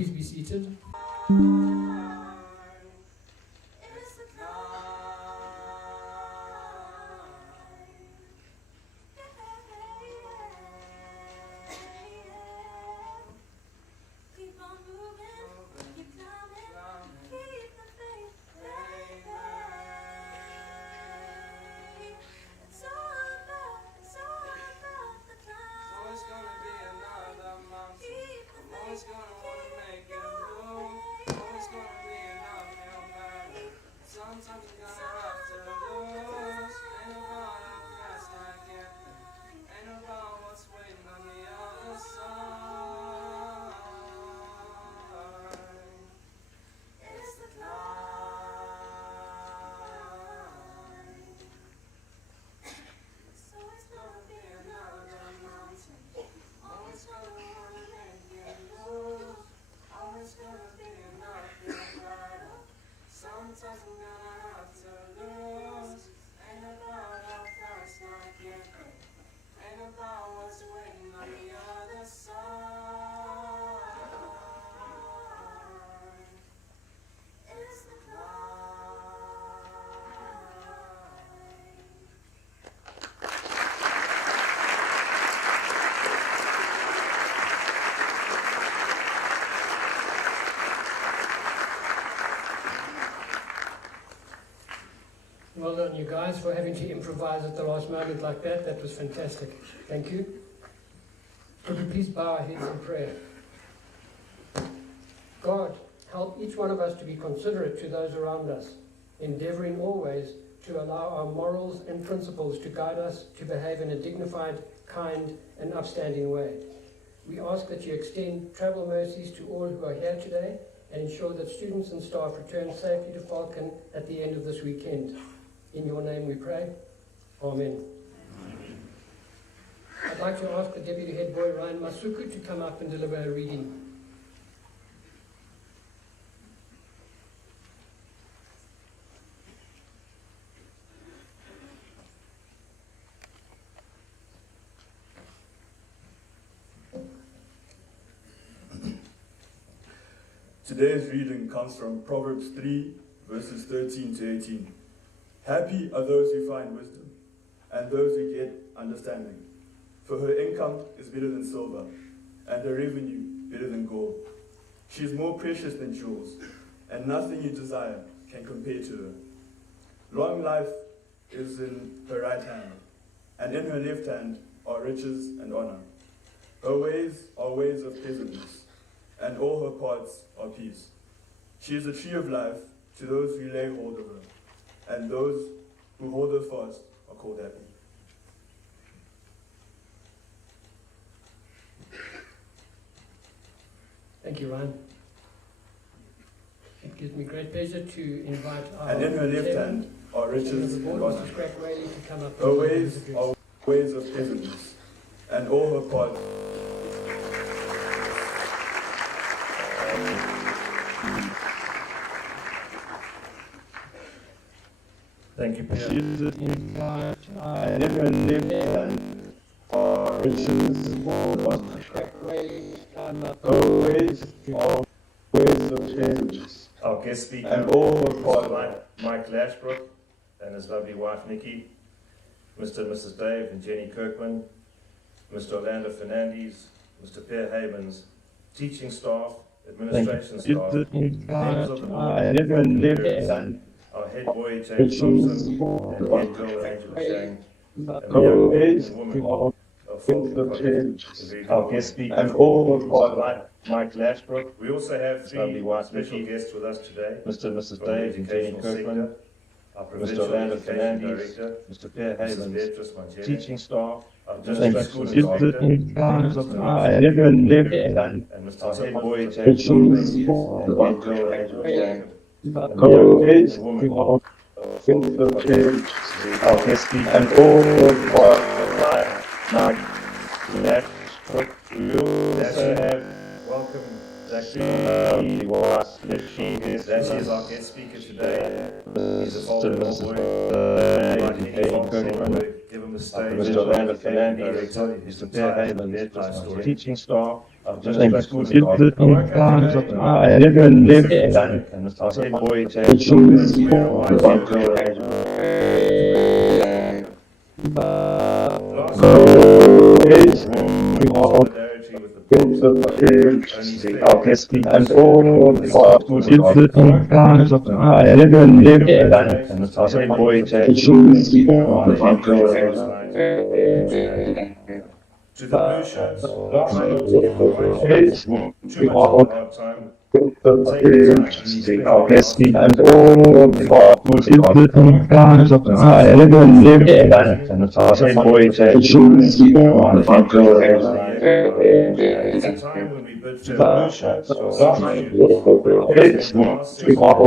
Please be seated. Well done, you guys, for having to improvise at the last moment like that. That was fantastic. Thank you. Could we please bow our heads in prayer? God, help each one of us to be considerate to those around us, endeavoring always to allow our morals and principles to guide us to behave in a dignified, kind, and upstanding way. We ask that you extend travel mercies to all who are here today and ensure that students and staff return safely to Falcon at the end of this weekend. In your name we pray. Amen. I'd like to ask the Deputy Head Boy Ryan Masuku to come up and deliver a reading. Today's reading comes from Proverbs 3, verses 13 to 18. Happy are those who find wisdom, and those who get understanding. For her income is better than silver, and her revenue better than gold. She is more precious than jewels, and nothing you desire can compare to her. Long life is in her right hand, and in her left hand are riches and honor. Her ways are ways of pleasantness, and all her paths are peace. She is a tree of life to those who lay hold of her, and those who hold her fast are called happy. Thank you, Ryan. It gives me great pleasure to invite our And in her left chairman hand are riches of the and board, honor. Mrs. Craig Whaley, to come up. Her and ways introduce. are ways of pleasantness, and all her paths. Thank you, Pierre. And in her left hand are riches and honor. Mrs. Craig Whaley, come up. Her ways are ways of pleasantness, Our guest speaker, and all her Mr. paths. Mike Lashbrook and his lovely wife Nikki, Mr. and Mrs. Dave and Jenny Kirkman, Mr. Orlando Fernandes, Mr. Pierre Havens, teaching staff, administration staff, members of the board, our head boy James Thompson, and head girl Angela Chang, and the young men and women of Falcon College. Our guest speaker, And all her Mr. Mike Lashbrook. We also have three Lovely wife, special Nikki. guests with us today. Mr. and Mrs. From the Dave and Jenny educational Kirkman, sector, our Mr. provincial Orlando education Fernandes, director, Mr. Pierre Mrs. Havens, Beatrice Manjeri, teaching staff, our Thank district school you. inspector, and Mr. our head boy James James Thompson, Thompson, and head girl Angela Chang, and the Her young men ways and women are of ways of pleasantness, our guest speaker, and all her paths. Mike Lashbrook. We also have welcome Zach lovely wife, Nikki. Zachi is our guest speaker today. He's a Mr. Falcon and boy. Mrs. Like Dave any and Falcon Jenny boy, Kirkman, give him a stage. Mr. Orlando Fernandes, Director, his Mr. Pierre entire Havens, life story. teaching staff, Our Thank district you. school Good. inspector. and Mr. head boy James Thompson, Solidarity with the our guest speaker, And all her paths. and Mr. head boy James to the blue shirts, last night too much of a hard time. our guest speaker, And all her paths. and Mr. head boy James It's a time when we bid for blue shirts,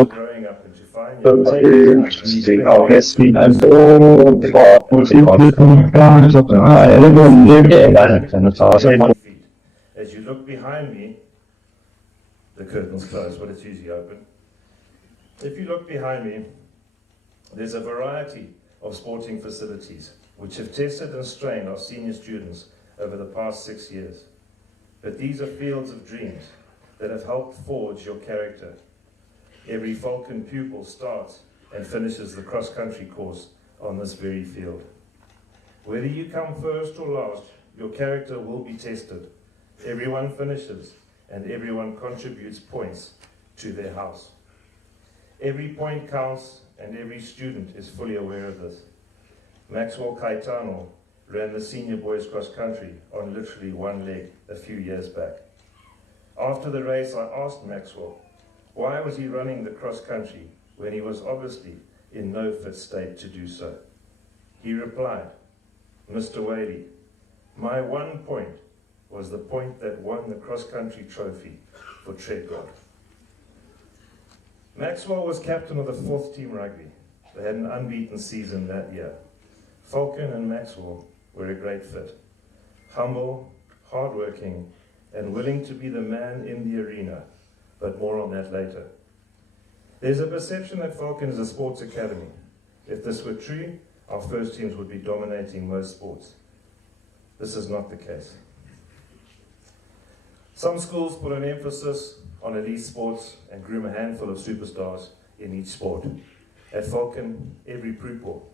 growing up into fine young our guest speaker, And all her paths. and Mr. head feet. As you look behind me, the curtain's closed, but it's usually open. If you look behind me, there's a variety of sporting facilities which have tested and strained our senior students over the past 6 years. But these are fields of dreams that have helped forge your character. Every Falcon pupil starts and finishes the cross-country course on this very field. Whether you come first or last, your character will be tested. Everyone finishes, and everyone contributes points to their house. Every point counts, and every student is fully aware of this. Maxwell Caetano ran the senior boys cross country on literally one leg a few years back. After the race, I asked Maxwell, why was he running the cross country when he was obviously in no fit state to do so? He replied, Mr. Whaley, my one point was the point that won the cross-country trophy for Treadgold. Maxwell was captain of the 4th team rugby. They had an unbeaten season that year. Falcon and Maxwell were a great fit. Humble, hardworking, and willing to be the man in the arena, but more on that later. There's a perception that Falcon is a sports academy. If this were true, our first teams would be dominating most sports. This is not the case. Some schools put an emphasis on elite sports and groom a handful of superstars in each sport. At Falcon, every pupil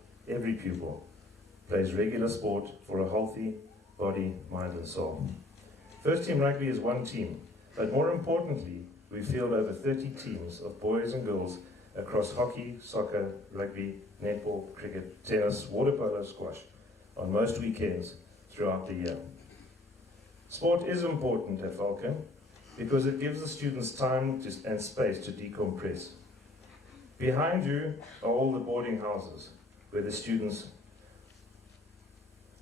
plays regular sport for a healthy body, mind and soul. First team rugby is one team, but more importantly, we field over 30 teams of boys and girls across hockey, soccer, rugby, netball, cricket, cricket, tennis, water polo, squash on most weekends throughout the year. Sport is important at Falcon because it gives the students time and space to decompress. Behind you are all the boarding houses where the students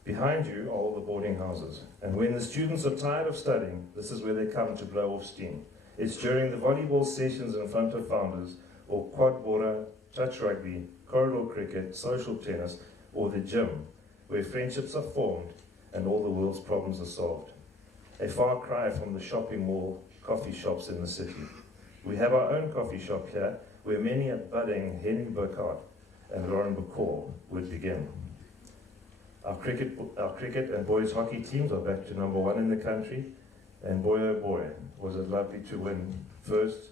and when the students are tired of studying, this is where they come to blow off steam. It's during the volleyball sessions in front of founders, or quad water, touch rugby, corridor cricket, social tennis, or the gym, where friendships are formed and all the world's problems are solved. A far cry from the shopping mall, coffee shops in the city. We have our own coffee shop here, where many a budding Henry Burkhardt and Lauren Bacall would begin. Our cricket and boys hockey teams are back to #1 in the country, and boy oh boy, was it lovely to win first,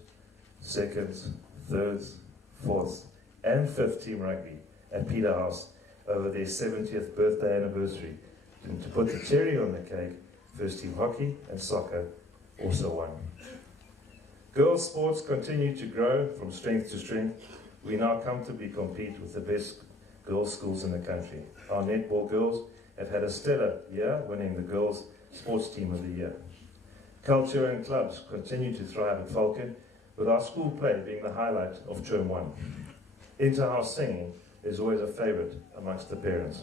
seconds, thirds, fourths, and fifth team rugby at Peterhouse over their 70th birthday anniversary. And to put the cherry on the cake, first team hockey and soccer also won. Girls' sports continue to grow from strength to strength. We now comfortably compete with the best girls' schools in the country. Our netball girls have had a stellar year, winning the Girls' Sports Team of the Year. Culture and clubs continue to thrive at Falcon, with our school play being the highlight of Term 1. Inter-house singing is always a favourite amongst the parents.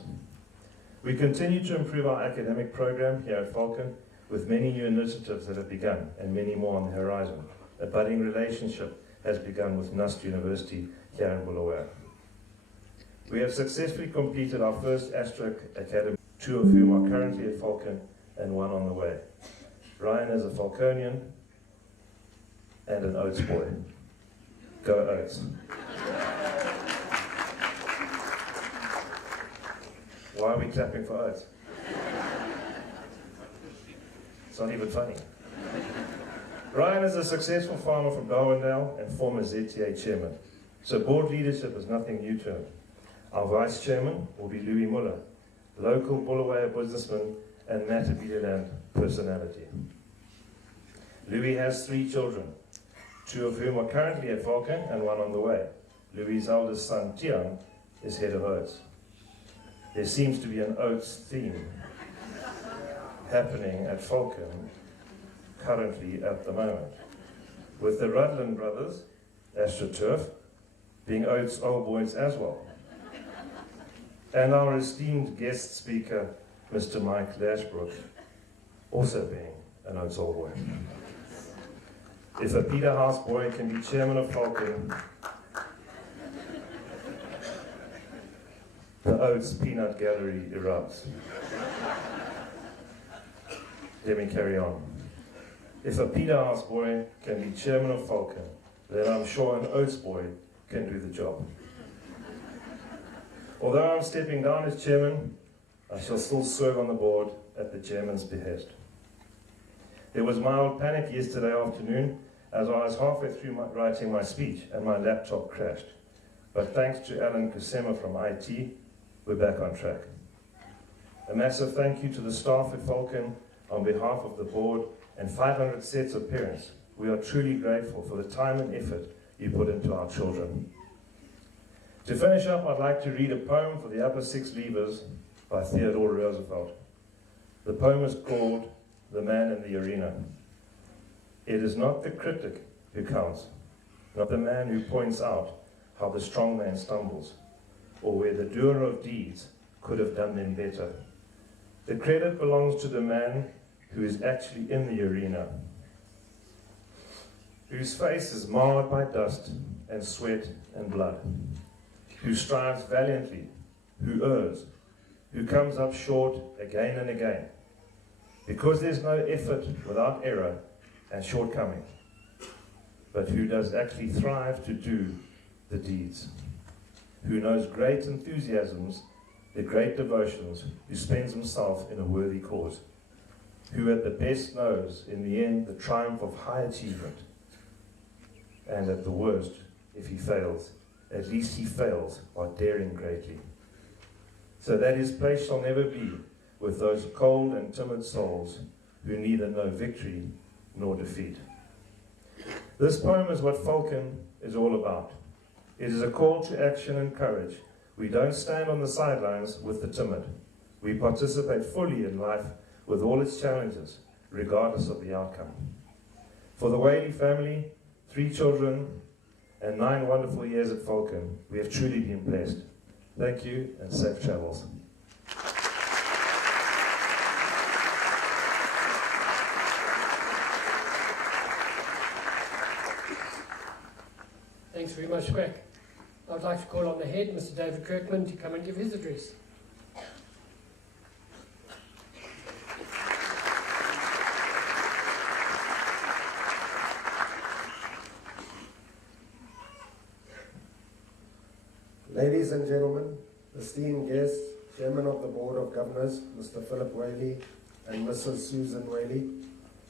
We continue to improve our academic program here at Falcon, with many new initiatives that have begun and many more on the horizon. A budding relationship has begun with NUST University here in Bulawayo. We have successfully completed our first Astro Academy, 2 of whom are currently at Falcon and 1 on the way. Ryan is a Falconian and an Oats boy. Go Oats. Why are we clapping for Oats? It's not even funny. Ryan is a successful farmer from Darwindale and former ZTA chairman, so board leadership is nothing new to him. Our vice chairman will be Louis Muller, local Bulawayo businessman and Matabeleland personality. Louis has 3 children, 2 of whom are currently at Falcon and 1 on the way. Louis' eldest son, Tian, is head of Oats. There seems to be an Oats theme happening at Falcon currently at the moment, with the Rudland brothers, AstroTurf, being Oats old boys as well. And our esteemed guest speaker, Mr. Mike Lashbrook, also being an Oats old boy. If a Peterhouse boy can be chairman of Falcon, the Oats peanut gallery erupts. Let me carry on. If a Peterhouse boy can be chairman of Falcon, then I'm sure an Oats boy can do the job. Although I'm stepping down as chairman, I shall still serve on the board at the chairman's behest. There was mild panic yesterday afternoon as I was halfway through writing my speech and my laptop crashed. But thanks to Alan Kusema from IT, we're back on track. A massive thank you to the staff at Falcon on behalf of the board and 500 sets of parents. We are truly grateful for the time and effort you put into our children. To finish up, I'd like to read a poem for the Upper 6 Levers by Theodore Roosevelt. The poem is called The Man in the Arena. It is not the critic who counts, not the man who points out how the strong man stumbles, or where the doer of deeds could have done them better. The credit belongs to the man who is actually in the arena, whose face is marred by dust and sweat and blood, who strives valiantly, who errs, who comes up short again and again, because there's no effort without error and shortcoming, but who does actually thrive to do the deeds, who knows great enthusiasms, the great devotions, who spends himself in a worthy cause, who at the best knows in the end the triumph of high achievement, and at the worst, if he fails, at least he fails by daring greatly, so that his place shall never be with those cold and timid souls who neither know victory nor defeat. This poem is what Falcon is all about. It is a call to action and courage, We don't stand on the sidelines with the timid. We participate fully in life with all its challenges, regardless of the outcome. For the Whaley family, 3 children, and 9 wonderful years at Falcon, we have truly been blessed. Thank you and safe travels. Thanks very much, Quack. I'd like to call on the head, Mr. David Kirkman, to come and give his address. Ladies and gentlemen, esteemed guests, Chairman of the Board of Governors, Mr. Philip Whaley and Mrs. Susan Whaley,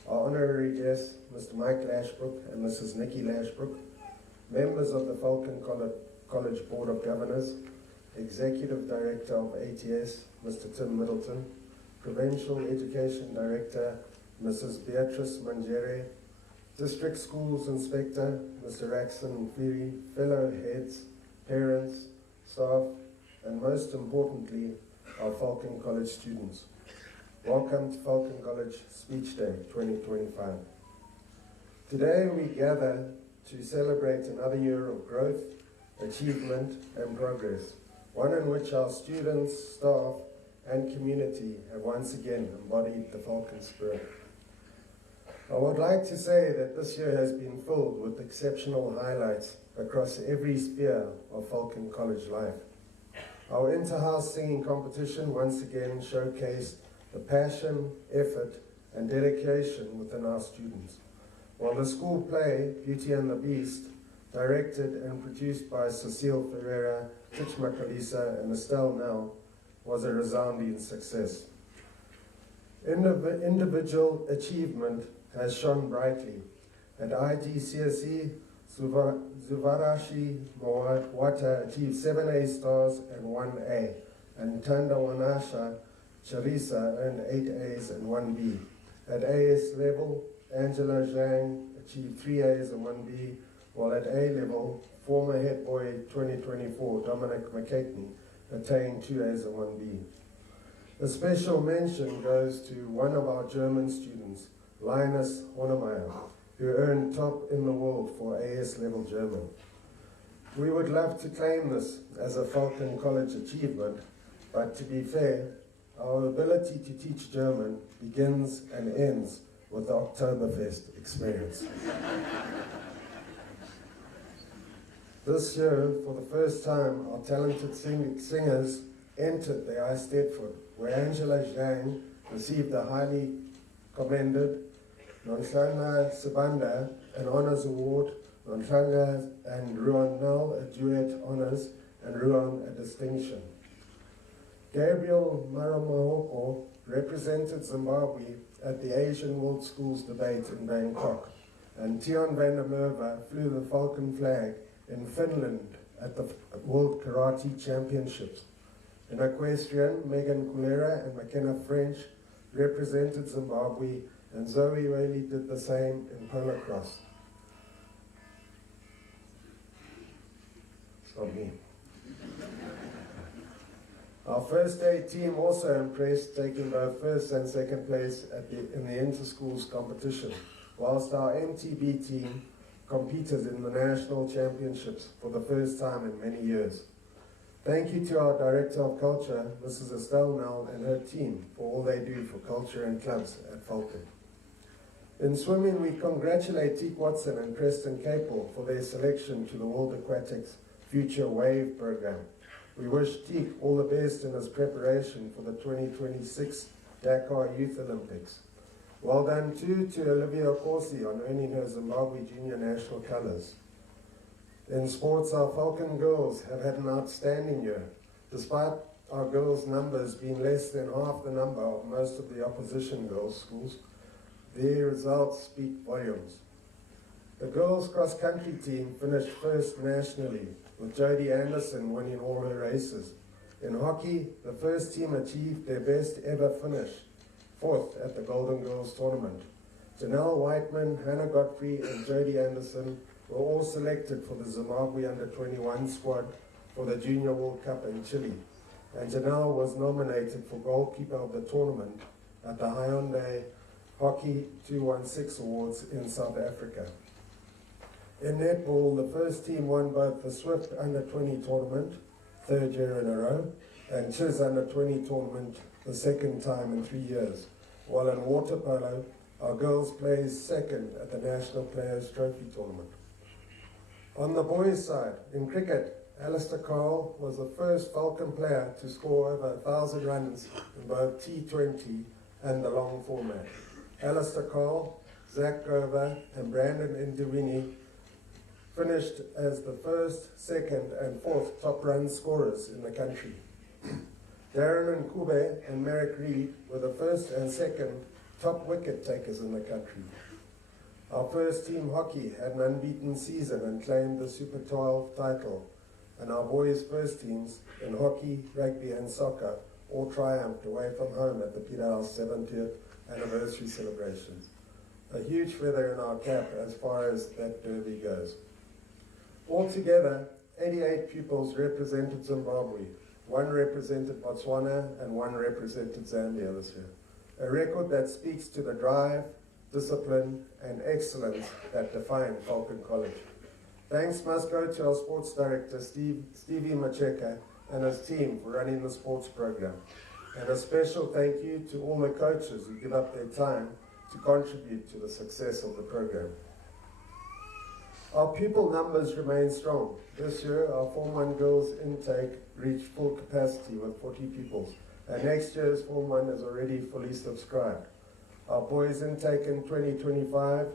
our honorary guests, Mr. Mike Lashbrook and Mrs. Nikki Lashbrook, members of the Falcon College Board of Governors, Executive Director of ATS, Mr. Tim Middleton, Provincial Education Director, Mrs. Beatrice Manjere, District Schools Inspector, Mr. Raxon Firi, fellow heads, parents, staff, and most importantly, our Falcon College students. Welcome to Falcon College Speech Day 2025. Today we gather to celebrate another year of growth, achievement, and progress, one in which our students, staff, and community have once again embodied the Falcon spirit. I would like to say that this year has been filled with exceptional highlights across every sphere of Falcon College life. Our inter-house singing competition once again showcased the passion, effort, and dedication within our students, while the school play, Beauty and the Beast, directed and produced by Cecile Ferreira, Titch Makalisa, and Estelle Nell, was a resounding success. Individual achievement has shone brightly. At IGCSE, Zuvarashi Mwata achieved 7 A stars and 1 A, and Tanda Wanasha Charissa earned 8 A's and 1 B. At AS level, Angela Zhang achieved 3 A's and 1 B, while at A level, former head boy 2024 Dominic McKechnie attained 2 A's and 1 B. A special mention goes to one of our German students, Linus Hornemeyer, who earned top in the world for AS level German. We would love to claim this as a Falcon College achievement, but to be fair, our ability to teach German begins and ends with the Oktoberfest experience. This year, for the first time, our talented singers entered the Eisteddfod, where Angela Zhang received the highly commended Nonhlanga Sibanda an Honours Award, Nonhlanga and Ruan Nell a Duet Honours, and Ruan a Distinction. Gabriel Maramahoko represented Zimbabwe at the Asian World Schools debate in Bangkok, and Tion van der Merwe flew the Falcon flag in Finland at the World Karate Championships. In equestrian, Megan Kulera and McKenna French represented Zimbabwe, and Zoe Whaley did the same in polocrosse. It's not me. Our first day team also impressed, taking both first and second place in the inter-schools competition, whilst our MTB team competed in the national championships for the first time in many years. Thank you to our Director of Culture, Mrs. Estelle Nell, and her team for all they do for culture and clubs at Falcon. In swimming, we congratulate Teak Watson and Preston Capel for their selection to the World Aquatics Future Wave program. We wish Teak all the best in his preparation for the 2026 Dakar Youth Olympics. Well done too to Olivia Corsi on earning her Zimbabwe Junior National Colours. In sports, our Falcon girls have had an outstanding year. Despite our girls' numbers being less than half the number of most of the opposition girls' schools, their results speak volumes. The girls' cross-country team finished first nationally, with Jodie Anderson winning all her races. In hockey, the first team achieved their best ever finish, 4th at the Golden Girls Tournament. Janelle Whiteman, Hannah Godfrey, and Jodie Anderson were all selected for the Zimbabwe Under-21 squad for the Junior World Cup in Chile, and Janelle was nominated for goalkeeper of the tournament at the Hyundai Hockey 216 Awards in South Africa. In netball, the first team won both the Swift Under-20 tournament, 3rd year in a row, and Chiz Under-20 tournament, the 2nd time in 3 years, while in water polo, our girls placed 2nd at the National Players' Trophy tournament. On the boys' side, in cricket, Alistair Carl was the first Falcon player to score over 1,000 runs in both T20 and the long format. Alistair Carl, Zach Grover, and Brandon Indiwini finished as the 1st, 2nd, and 4th top run scorers in the country. Darren Nkube and Merrick Reed were the 1st and 2nd top wicket takers in the country. Our first team hockey had an unbeaten season and claimed the Super 12 title, and our boys' first teams in hockey, rugby, and soccer all triumphed away from home at the Peter House 70th anniversary celebrations. A huge feather in our cap as far as that derby goes. Altogether, 88 pupils represented Zimbabwe, 1 represented Botswana, and 1 represented Zambia this year. A record that speaks to the drive, discipline, and excellence that define Falcon College. Thanks must go to our sports director, Stevie Macheka, and his team for running the sports program. And a special thank you to all the coaches who give up their time to contribute to the success of the program. Our pupil numbers remain strong. This year, our Form 1 girls intake reached full capacity with 40 pupils, and next year's Form 1 is already fully subscribed. Our boys intake in 2025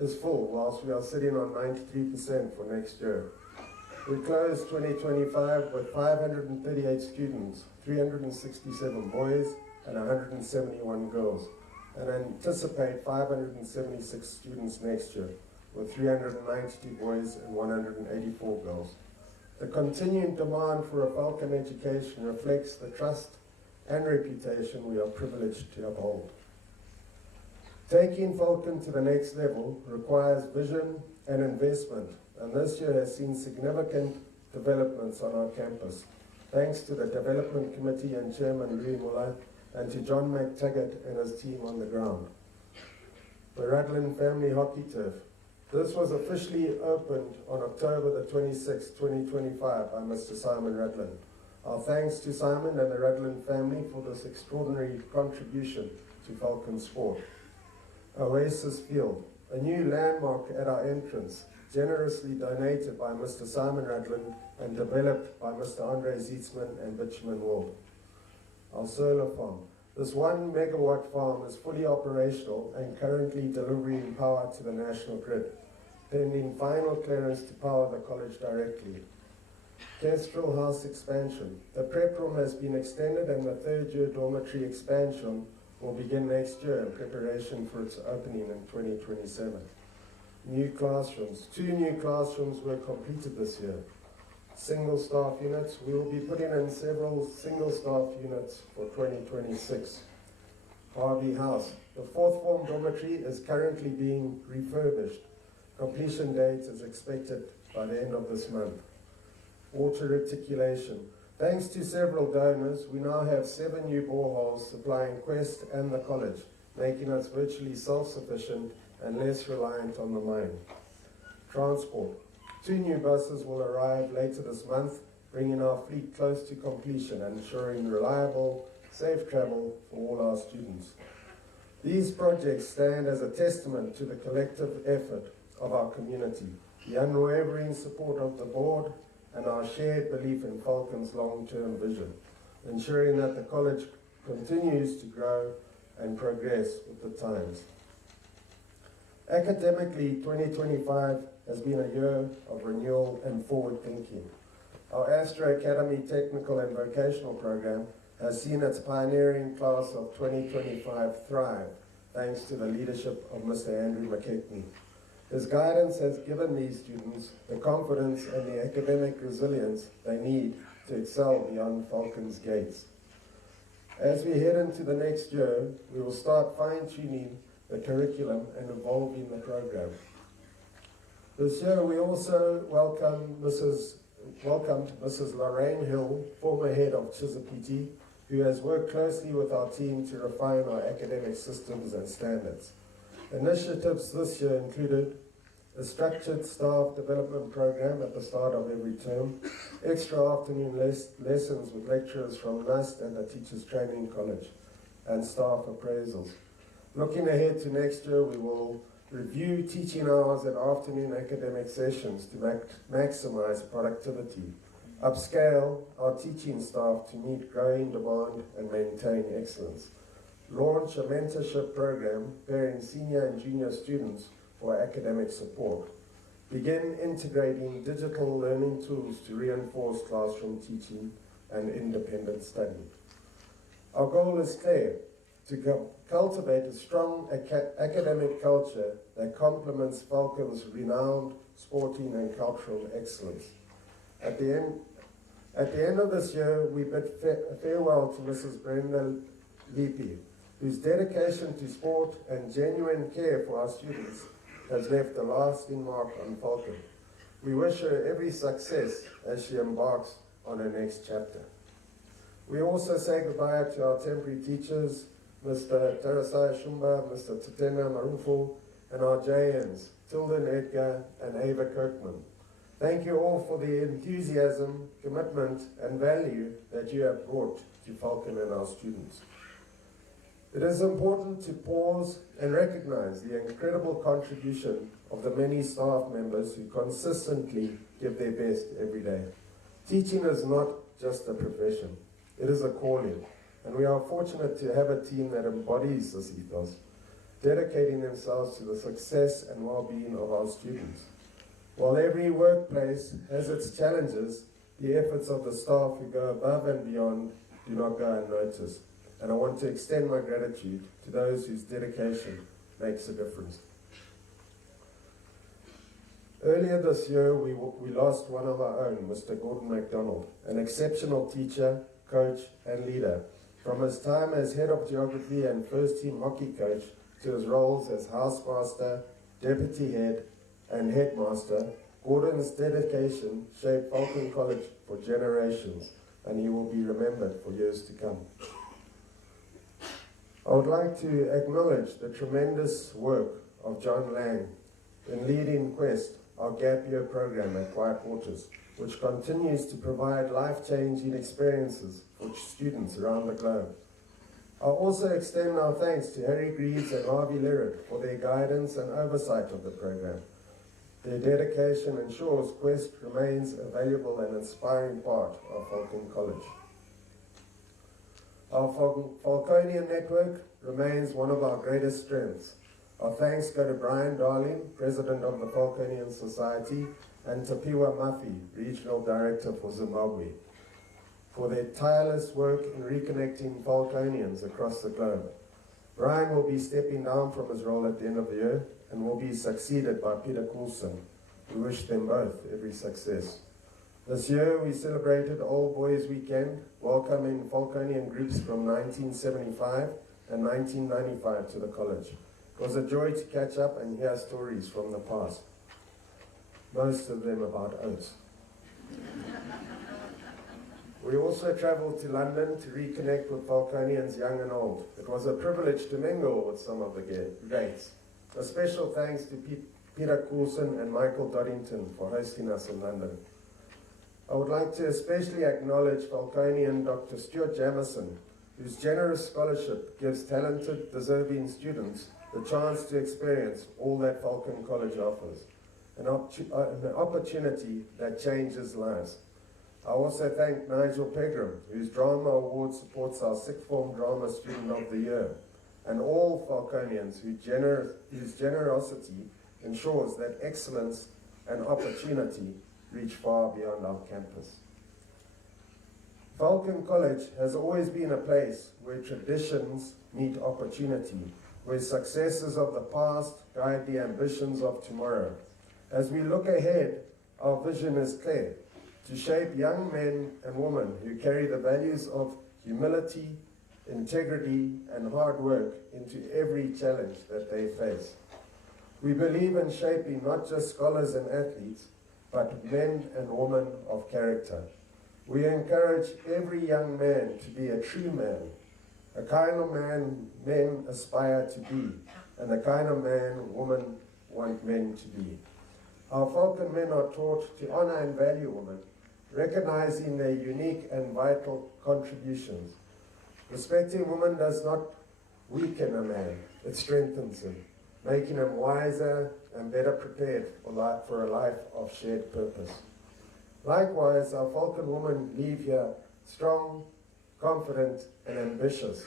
is full, whilst we are sitting on 93% for next year. We closed 2025 with 538 students, 367 boys and 171 girls, and anticipate 576 students next year, with 392 boys and 184 girls. The continuing demand for a Falcon education reflects the trust and reputation we are privileged to uphold. Taking Falcon to the next level requires vision and investment, and this year has seen significant developments on our campus, thanks to the Development Committee and Chairman Louis Muller, and to John McTaggart and his team on the ground. The Rudlin Family Hockey Turf. This was officially opened on October the 26th, 2025 by Mr. Simon Rudlin. Our thanks to Simon and the Rudlin family for this extraordinary contribution to Falcon sport. Oasis Field, a new landmark at our entrance, generously donated by Mr. Simon Rudlin and developed by Mr. Andre Zietzman and Bitumen Wald. Our solar farm. This 1 megawatt farm is fully operational and currently delivering power to the national grid, pending final clearance to power the college directly. Kestrel House expansion. The prep room has been extended and the 3rd year dormitory expansion will begin next year in preparation for its opening in 2027. New classrooms. 2 new classrooms were completed this year. Single staff units. We will be putting in several single staff units for 2026. Harvey House. The 4th form dormitory is currently being refurbished. Completion date is expected by the end of this month. Water reticulation. Thanks to several donors, we now have 7 new boreholes supplying Quest and the college, making us virtually self-sufficient and less reliant on the mine. Transport. 2 new buses will arrive later this month, bringing our fleet close to completion and ensuring reliable, safe travel for all our students. These projects stand as a testament to the collective effort of our community, the unwavering support of the board, and our shared belief in Falcon's long-term vision, ensuring that the college continues to grow and progress with the times. Academically, 2025 has been a year of renewal and forward thinking. Our Astro Academy Technical and Vocational Program has seen its pioneering class of 2025 thrive, thanks to the leadership of Mr. Andrew McKechnie. His guidance has given these students the confidence and the academic resilience they need to excel beyond Falcon's gates. As we head into the next year, we will start fine-tuning the curriculum and evolving the program. This year we also welcome Mrs. welcomed Mrs. Lorraine Hill, former head of Chisipiti, who has worked closely with our team to refine our academic systems and standards. Initiatives this year included a structured staff development program at the start of every term, extra afternoon lessons with lecturers from NUST and the Teachers Training College, and staff appraisals. Looking ahead to next year, we will review teaching hours and afternoon academic sessions to maximize productivity, upscale our teaching staff to meet growing demand and maintain excellence, launch a mentorship program pairing senior and junior students for academic support, begin integrating digital learning tools to reinforce classroom teaching and independent study. Our goal is clear: to cultivate a strong academic culture that complements Falcon's renowned sporting and cultural excellence. At the end of this year, we bid farewell to Mrs. Brenda Leapy, whose dedication to sport and genuine care for our students has left a lasting mark on Falcon. We wish her every success as she embarks on her next chapter. We also say goodbye to our temporary teachers, Mr. Terasai Shumba, Mr. Tatena Marufo, and our JNs, Tilden Edgar and Ava Kirkman. Thank you all for the enthusiasm, commitment, and value that you have brought to Falcon and our students. It is important to pause and recognize the incredible contribution of the many staff members who consistently give their best every day. Teaching is not just a profession, it is a calling, and we are fortunate to have a team that embodies this ethos, dedicating themselves to the success and well-being of our students. While every workplace has its challenges, the efforts of the staff who go above and beyond do not go unnoticed. And I want to extend my gratitude to those whose dedication makes a difference. Earlier this year, we lost one of our own, Mr. Gordon MacDonald, an exceptional teacher, coach, and leader. From his time as head of geography and first-team hockey coach to his roles as housemaster, deputy head, and headmaster, Gordon's dedication shaped Falcon College for generations, and he will be remembered for years to come. I would like to acknowledge the tremendous work of John Lang in leading Quest, our gap year program at Quiet Waters, which continues to provide life-changing experiences for students around the globe. I also extend our thanks to Harry Greaves and Harvey Lirard for their guidance and oversight of the program. Their dedication ensures Quest remains a valuable and inspiring part of Falcon College. Our Falconian network remains one of our greatest strengths. Our thanks go to Brian Darling, President of the Falconian Society, and Tapiwa Mafi, Regional Director for Zimbabwe, for their tireless work in reconnecting Falconians across the globe. Brian will be stepping down from his role at the end of the year and will be succeeded by Peter Coulson. We wish them both every success. This year we celebrated All Boys Weekend, welcoming Falconian groups from 1975 and 1995 to the college. It was a joy to catch up and hear stories from the past, most of them about oats. We also travelled to London to reconnect with Falconians young and old. It was a privilege to mingle with some of the greats. A special thanks to Peter Coulson and Michael Doddington for hosting us in London. I would like to especially acknowledge Falconian Dr. Stuart Jamison, whose generous scholarship gives talented, deserving students the chance to experience all that Falcon College offers, an opportunity that changes lives. I also thank Nigel Pegram, whose Drama Award supports our Sixth Form Drama Student of the Year, and all Falconians whose generosity ensures that excellence and opportunity reach far beyond our campus. Falcon College has always been a place where traditions meet opportunity, where successes of the past guide the ambitions of tomorrow. As we look ahead, our vision is clear: to shape young men and women who carry the values of humility, integrity, and hard work into every challenge that they face. We believe in shaping not just scholars and athletes, but men and women of character. We encourage every young man to be a true man, a kind of man men aspire to be, and the kind of man women want men to be. Our Falcon men are taught to honor and value women, recognizing their unique and vital contributions. Respecting women does not weaken a man, it strengthens him, making him wiser and better prepared for a life of shared purpose. Likewise, our Falcon women leave here strong, confident, and ambitious,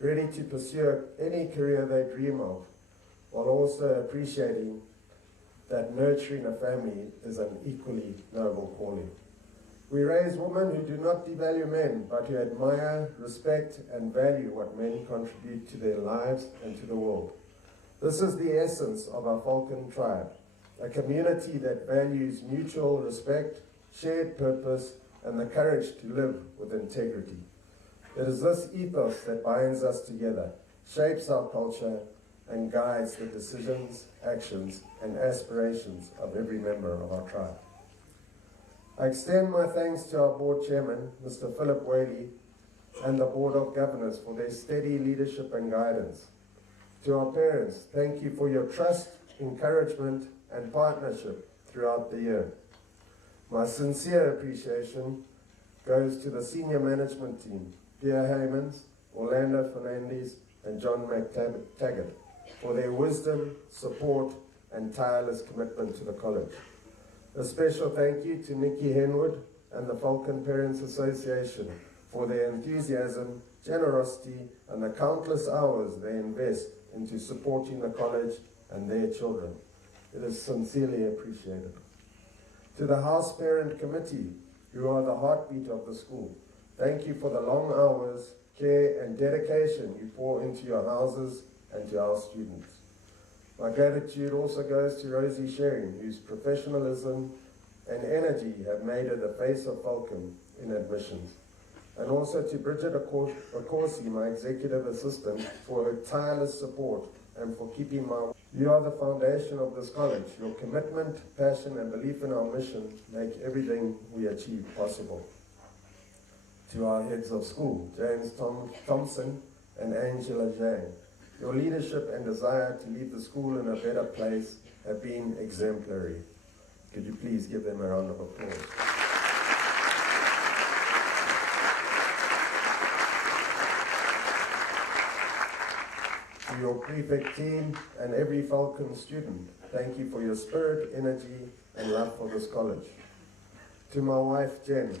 ready to pursue any career they dream of, while also appreciating that nurturing a family is an equally noble calling. We raise women who do not devalue men, but who admire, respect, and value what men contribute to their lives and to the world. This is the essence of our Falcon tribe, a community that values mutual respect, shared purpose, and the courage to live with integrity. It is this ethos that binds us together, shapes our culture, and guides the decisions, actions, and aspirations of every member of our tribe. I extend my thanks to our board chairman, Mr. Philip Whaley, and the board of governors for their steady leadership and guidance. To our parents, thank you for your trust, encouragement, and partnership throughout the year. My sincere appreciation goes to the senior management team, Pierre Heymans, Orlando Fernandez, and John McTaggart, for their wisdom, support, and tireless commitment to the college. A special thank you to Nikki Henwood and the Falcon Parents Association for their enthusiasm, generosity, and the countless hours they invest into supporting the college and their children. It is sincerely appreciated. To the House Parent Committee, who are the heartbeat of the school, thank you for the long hours, care, and dedication you pour into your houses and to our students. My gratitude also goes to Rosie Sharing, whose professionalism and energy have made her the face of Falcon in admissions. And also to Bridget Acorsi, my executive assistant, for her tireless support and for keeping my... You are the foundation of this college. Your commitment, passion, and belief in our mission make everything we achieve possible. To our heads of school, James Thompson and Angela Jane, your leadership and desire to leave the school in a better place have been exemplary. Could you please give them a round of applause? To your Prefect team and every Falcon student, thank you for your spirit, energy, and love for this college. To my wife, Jen,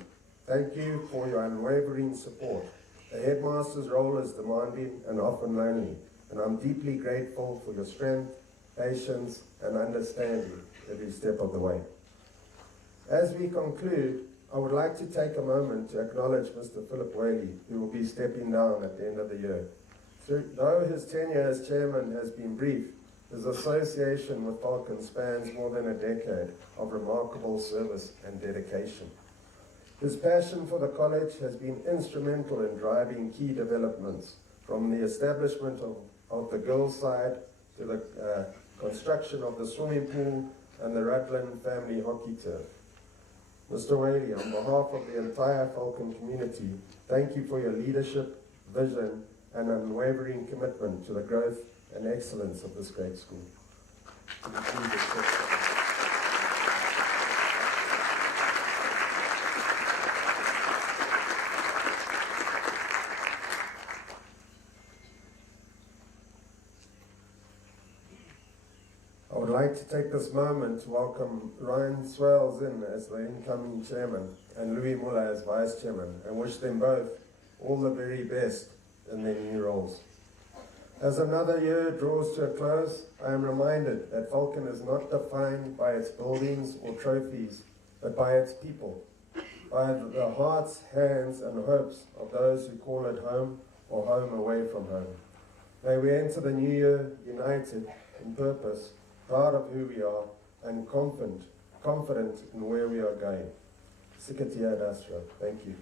thank you for your unwavering support. The headmaster's role is demanding and often lonely, and I'm deeply grateful for your strength, patience, and understanding every step of the way. As we conclude, I would like to take a moment to acknowledge Mr. Philip Whaley, who will be stepping down at the end of the year. Though his tenure as chairman has been brief, his association with Falcon spans more than a decade of remarkable service and dedication. His passion for the college has been instrumental in driving key developments, from the establishment of the girls' side to the construction of the swimming pool and the Rutland family hockey turf. Mr. Whaley, on behalf of the entire Falcon community, thank you for your leadership, vision, and unwavering commitment to the growth and excellence of this great school. I would like to take this moment to welcome Ryan Swales in as the incoming chairman and Louis Muller as vice chairman, and wish them both all the very best in their new roles. As another year draws to a close, I am reminded that Falcon is not defined by its buildings or trophies, but by its people, by the hearts, hands, and hopes of those who call it home or home away from home. May we enter the new year united in purpose, proud of who we are, and confident in where we are going. Sikatia Dasra. Thank you.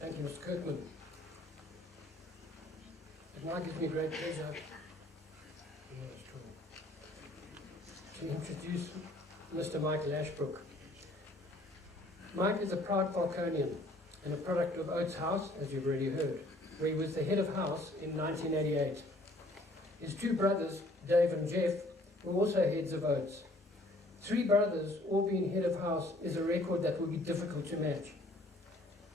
Thank you, Mr. Kirkman. now gives me great pleasure to introduce Mr. Michael Ashbrook. Mike is a proud Falconian and a product of Oates House, as you've already heard, where he was the head of house in 1988. His two brothers, Dave and Jeff, were also heads of Oates. 3 brothers all being head of house is a record that will be difficult to match.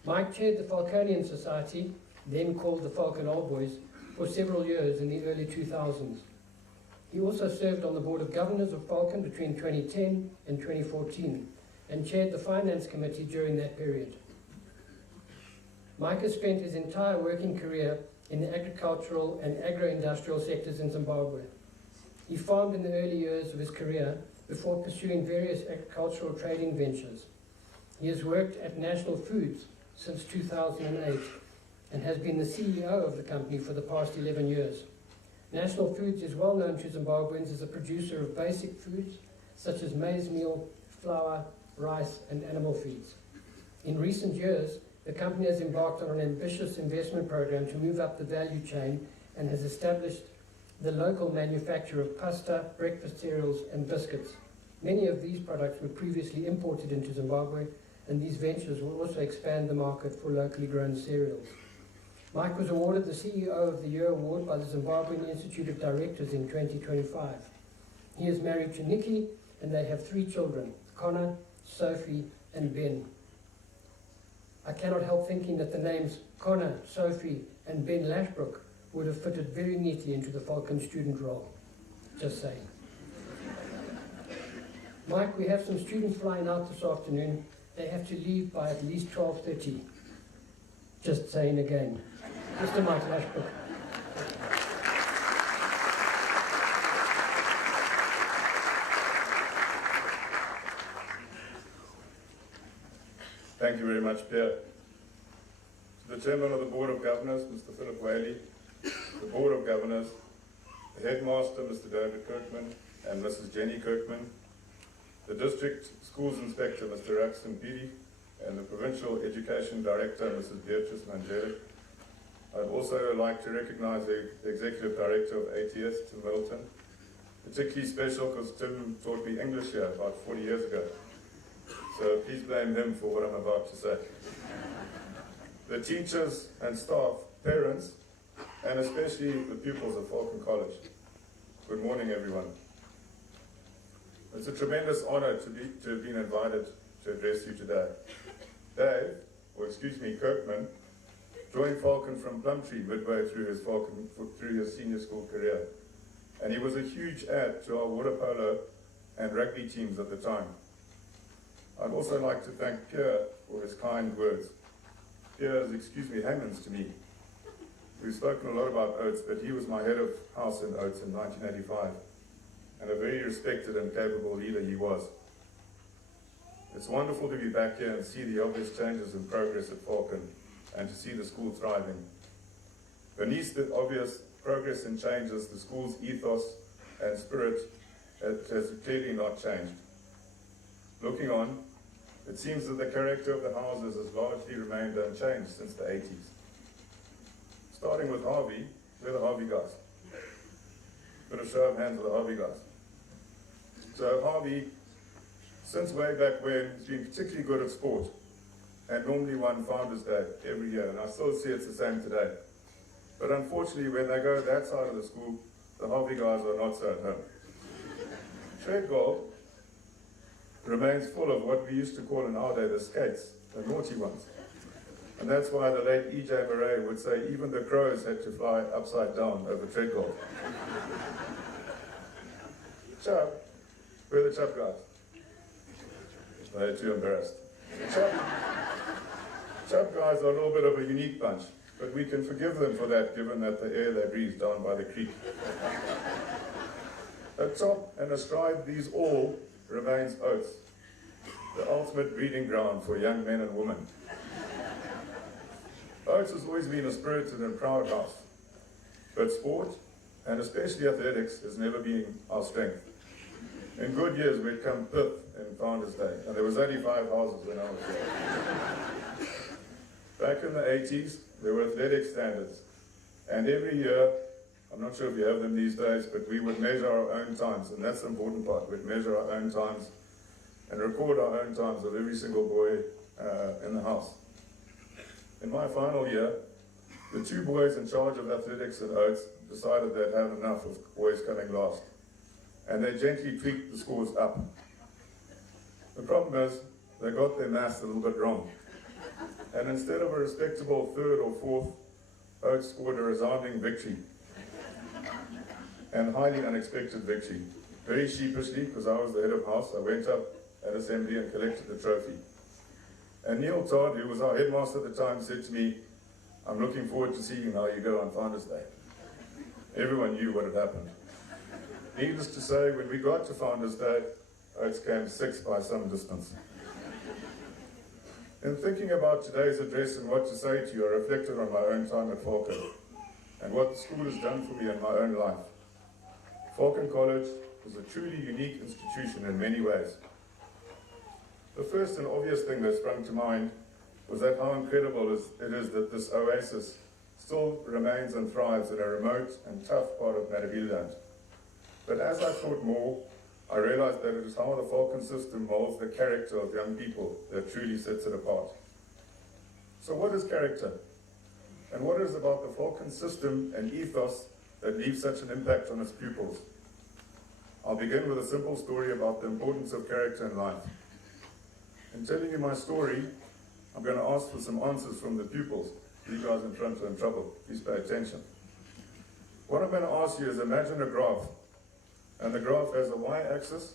Mike chaired the Falconian Society, then called the Falcon Old Boys, for several years in the early 2000s. He also served on the Board of Governors of Falcon between 2010 and 2014 and chaired the Finance Committee during that period. Mike has spent his entire working career in the agricultural and agro-industrial sectors in Zimbabwe. He farmed in the early years of his career before pursuing various agricultural trading ventures. He has worked at National Foods since 2008 and has been the CEO of the company for the past 11 years. National Foods is well known to Zimbabweans as a producer of basic foods such as maize meal, flour, rice, and animal feeds. In recent years, the company has embarked on an ambitious investment program to move up the value chain and has established the local manufacture of pasta, breakfast cereals, and biscuits. Many of these products were previously imported into Zimbabwe, and these ventures will also expand the market for locally grown cereals. Mike was awarded the CEO of the Year Award by the Zimbabwean Institute of Directors in 2025. He is married to Nikki, and they have 3 children, Connor, Sophie, and Ben. I cannot help thinking that the names Connor, Sophie, and Ben Lashbrook would have fitted very neatly into the Falcon student role. Just saying. Mike, we have some students flying out this afternoon. They have to leave by at least 12:30. Just saying again. Mr. Michael Ashbrook. Thank you very much, Pierre. To the Chairman of the Board of Governors, Mr. Philip Whaley, the Board of Governors, the Headmaster, Mr. David Kirkman, and Mrs. Jenny Kirkman, the District Schools Inspector, Mr. Raxton Pidi, and the Provincial Education Director, Mrs. Beatrice Manjeli. I'd also like to recognize the Executive Director of ATS, Tim Middleton, particularly special because Tim taught me English here about 40 years ago. So please blame him for what I'm about to say. The teachers and staff, parents, and especially the pupils of Falcon College. Good morning, everyone. It's a tremendous honor to have been invited to address you today. Dave, Kirkman, joined Falcon from Plumtree midway through his senior school career, and he was a huge add to our water polo and rugby teams at the time. I'd also like to thank Pierre for his kind words. Pierre is, hangman's to me. We've spoken a lot about Oates, but he was my head of house in Oates in 1985, and a very respected and capable leader he was. It's wonderful to be back here and see the obvious changes and progress at Falcon, and to see the school thriving. Beneath the obvious progress and changes, the school's ethos and spirit has clearly not changed. Looking on, it seems that the character of the houses has largely remained unchanged since the 80s. Starting with Harvey, we're the Harvey guys. Bit of show of hands for the Harvey guys. So Harvey, since way back when, has been particularly good at sport, and normally won Founders Day every year, and I still see it's the same today. But unfortunately, when they go that side of the school, the Harvey guys are not so at home. Trade goal remains full of what we used to call in our day the skates, the naughty ones. And that's why the late E.J. Murray would say even the crows had to fly upside down over trade goal. Chubb, we're the Chubb guys. They're too embarrassed. Chubb guys are a little bit of a unique bunch, but we can forgive them for that given that the air they breathe down by the creek. Atop and astride these all remains Oates, the ultimate breeding ground for young men and women. Oates has always been a spirited and proud house, but sport, and especially athletics, has never been our strength. In good years, we'd come fifth in Founders Day, and there was only 5 houses when I was there. Back in the 80s, there were athletic standards, and every year I'm not sure if you have them these days, but we would measure our own times, and that's the important part. We'd measure our own times and record our own times of every single boy in the house. In my final year, the two boys in charge of athletics at Oates decided they'd had enough of boys coming last, and they gently tweaked the scores up. The problem is, they got their maths a little bit wrong, and instead of a respectable third or fourth, Oates scored a resounding victory, and highly unexpected victory. Very sheepishly, because I was the head of house, I went up at assembly and collected the trophy. And Neil Todd, who was our headmaster at the time, said to me, "I'm looking forward to seeing how you go on Founders Day." Everyone knew what had happened. Needless to say, when we got to Founders Day, Oates came sixth by some distance. In thinking about today's address and what to say to you, I reflected on my own time at Falcon and what the school has done for me in my own life. Falcon College is a truly unique institution in many ways. The first and obvious thing that sprung to mind was that how incredible it is that this oasis still remains and thrives in a remote and tough part of Matabeleland. But as I thought more, I realized that it is how the Falcon system molds the character of young people that truly sets it apart. So what is character? And what is about the Falcon system and ethos that leaves such an impact on its pupils? I'll begin with a simple story about the importance of character in life. In telling you my story, I'm going to ask for some answers from the pupils. You guys in front are in trouble. Please pay attention. What I'm going to ask you is imagine a graph. And the graph has a y-axis,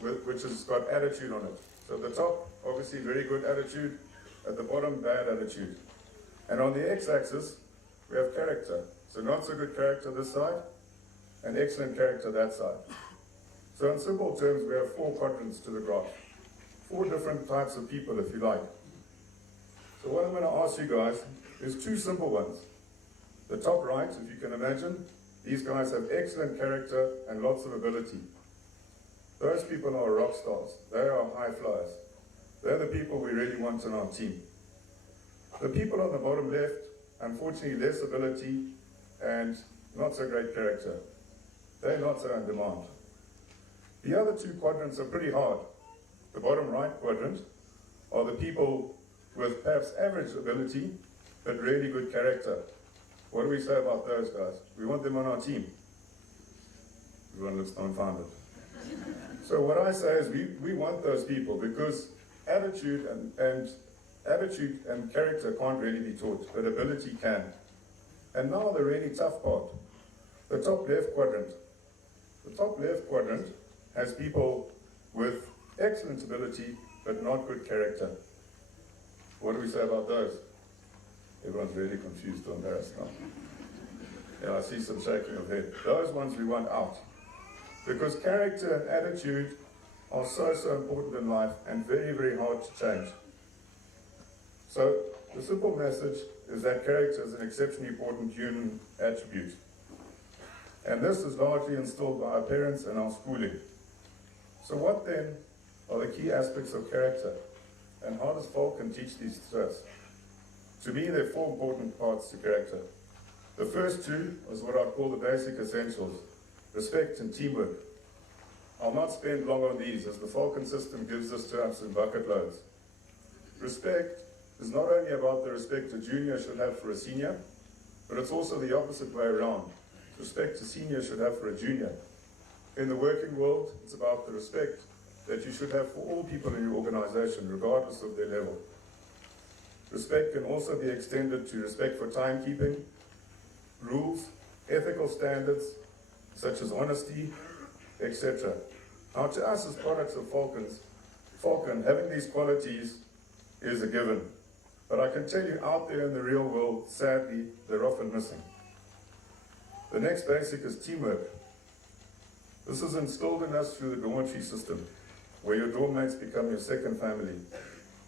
which has got attitude on it. So at the top, obviously very good attitude. At the bottom, bad attitude. And on the x-axis, we have character. So not so good character this side, and excellent character that side. So in simple terms, we have 4 quadrants to the graph. 4 different types of people, if you like. So what I'm going to ask you guys is 2 simple ones. The top right, if you can imagine, these guys have excellent character and lots of ability. Those people are rock stars. They are high flyers. They're the people we really want on our team. The people on the bottom left, unfortunately less ability and not so great character. They're not so in demand. The other 2 quadrants are pretty hard. The bottom right quadrant are the people with perhaps average ability, but really good character. What do we say about those guys? We want them on our team. Everyone looks dumbfounded. So what I say is we want those people because attitude and character can't really be taught, but ability can. And now the really tough part, the top left quadrant. The top left quadrant has people with excellent ability, but not good character. What do we say about those? Everyone's really confused or embarrassed now. Yeah, I see some shaking of head. Those ones we want out. Because character and attitude are so important in life and very, very hard to change. So the simple message is that character is an exceptionally important human attribute. And this is largely instilled by our parents and our schooling. So what then are the key aspects of character? And how does Falcon teach these to us? To me, there are 4 important parts to character. The first 2 is what I call the basic essentials: respect and teamwork. I'll not spend long on these, as the Falcon system gives this to us in bucket loads. Respect is not only about the respect a junior should have for a senior, but it's also the opposite way around. Respect a senior should have for a junior. In the working world, it's about the respect that you should have for all people in your organization, regardless of their level. Respect can also be extended to respect for timekeeping, rules, ethical standards, such as honesty, etc. Now to us as products of Falcon, having these qualities is a given. But I can tell you out there in the real world, sadly, they're often missing. The next basic is teamwork. This is instilled in us through the dormitory system, where your dorm mates become your second family,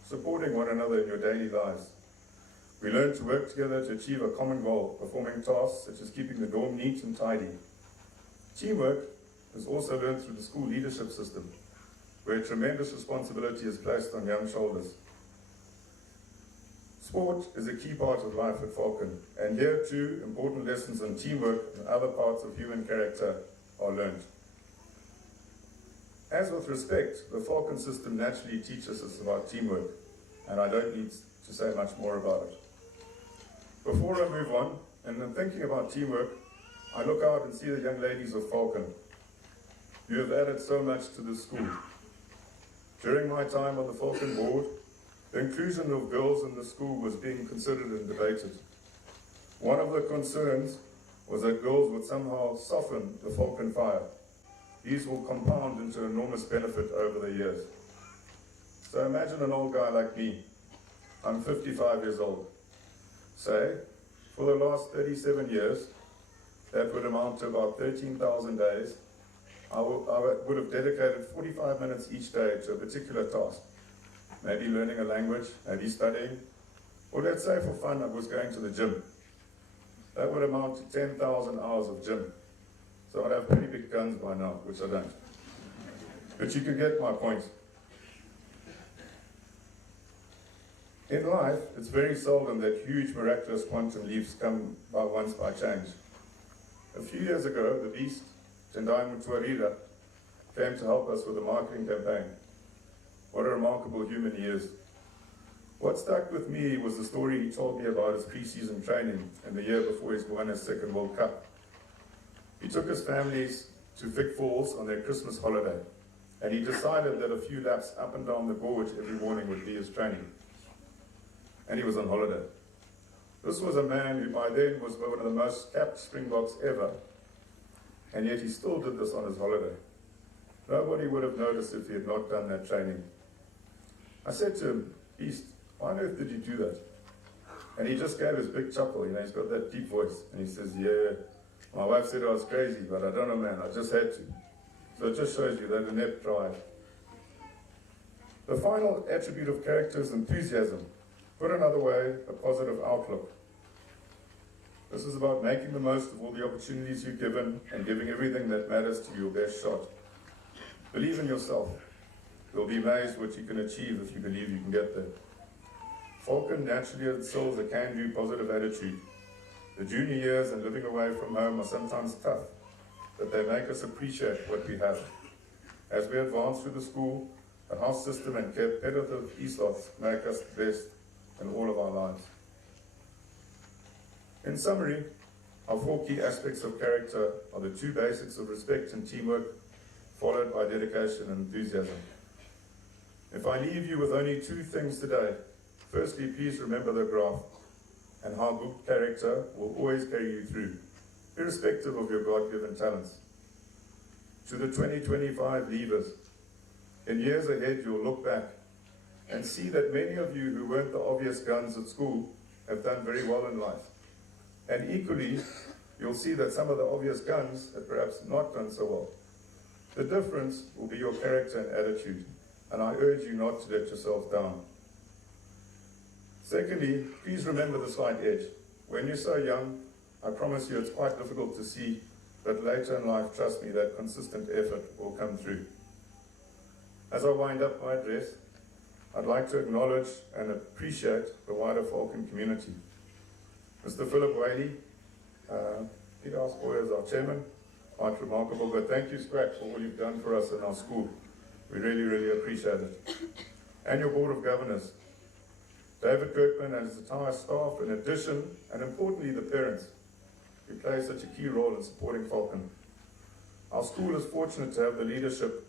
supporting one another in your daily lives. We learn to work together to achieve a common goal, performing tasks such as keeping the dorm neat and tidy. Teamwork is also learned through the school leadership system, where tremendous responsibility is placed on young shoulders. Sport is a key part of life at Falcon, and here too, important lessons on teamwork and other parts of human character are learned. As with respect, the Falcon system naturally teaches us about teamwork, and I don't need to say much more about it. Before I move on, and in thinking about teamwork, I look out and see the young ladies of Falcon. You have added so much to the school. During my time on the Falcon board, the inclusion of girls in the school was being considered and debated. One of the concerns was that girls would somehow soften the Falcon fire. These will compound into enormous benefit over the years. So imagine an old guy like me. I'm 55 years old. Say, for the last 37 years, that would amount to about 13,000 days. I would have dedicated 45 minutes each day to a particular task. Maybe learning a language, maybe studying, or let's say for fun I was going to the gym. That would amount to 10,000 hours of gym. So I'd have pretty big guns by now, which I don't. But you can get my point. In life, it's very seldom that huge miraculous quantum leaps come by change. A few years ago, the beast, Tendai Mutwarira, came to help us with a marketing campaign. What a remarkable human he is. What stuck with me was the story he told me about his pre-season training in the year before he won his second World Cup. He took his families to Vic Falls on their Christmas holiday, and he decided that a few laps up and down the gorge every morning would be his training. And he was on holiday. This was a man who by then was one of the most capped Springboks ever, and yet he still did this on his holiday. Nobody would have noticed if he had not done that training. I said to him, Beast, why on earth did you do that? And he just gave his big chuckle, he's got that deep voice, and he says, yeah, my wife said I was crazy, but I don't know, man, I just had to. So it just shows you that inept drive. The final attribute of character is enthusiasm. Put another way, a positive outlook. This is about making the most of all the opportunities you're given and giving everything that matters to you your best shot. Believe in yourself. You'll be amazed what you can achieve if you believe you can get there. Falcon naturally instills a can-do positive attitude. The junior years and living away from home are sometimes tough, but they make us appreciate what we have. As we advance through the school, the house system and competitive ethos make us the best in all of our lives. In summary, our four key aspects of character are the two basics of respect and teamwork, followed by dedication and enthusiasm. If I leave you with only two things today, firstly, please remember the graph and how good character will always carry you through, irrespective of your God-given talents. To the 2025 leavers, in years ahead you'll look back and see that many of you who weren't the obvious guns at school have done very well in life. And equally, you'll see that some of the obvious guns have perhaps not done so well. The difference will be your character and attitude, and I urge you not to let yourself down. Secondly, please remember the slight edge. When you're so young, I promise you it's quite difficult to see, but later in life, trust me, that consistent effort will come through. As I wind up my address, I'd like to acknowledge and appreciate the wider Falcon community. Mr. Philip Whaley, Peter Osboy as our chairman, quite remarkable, but thank you, Scratch, for all you've done for us in our school. We really, really appreciate it. And your Board of Governors, David Kirkman and his entire staff, in addition, and importantly, the parents, who play such a key role in supporting Falcon. Our school is fortunate to have the leadership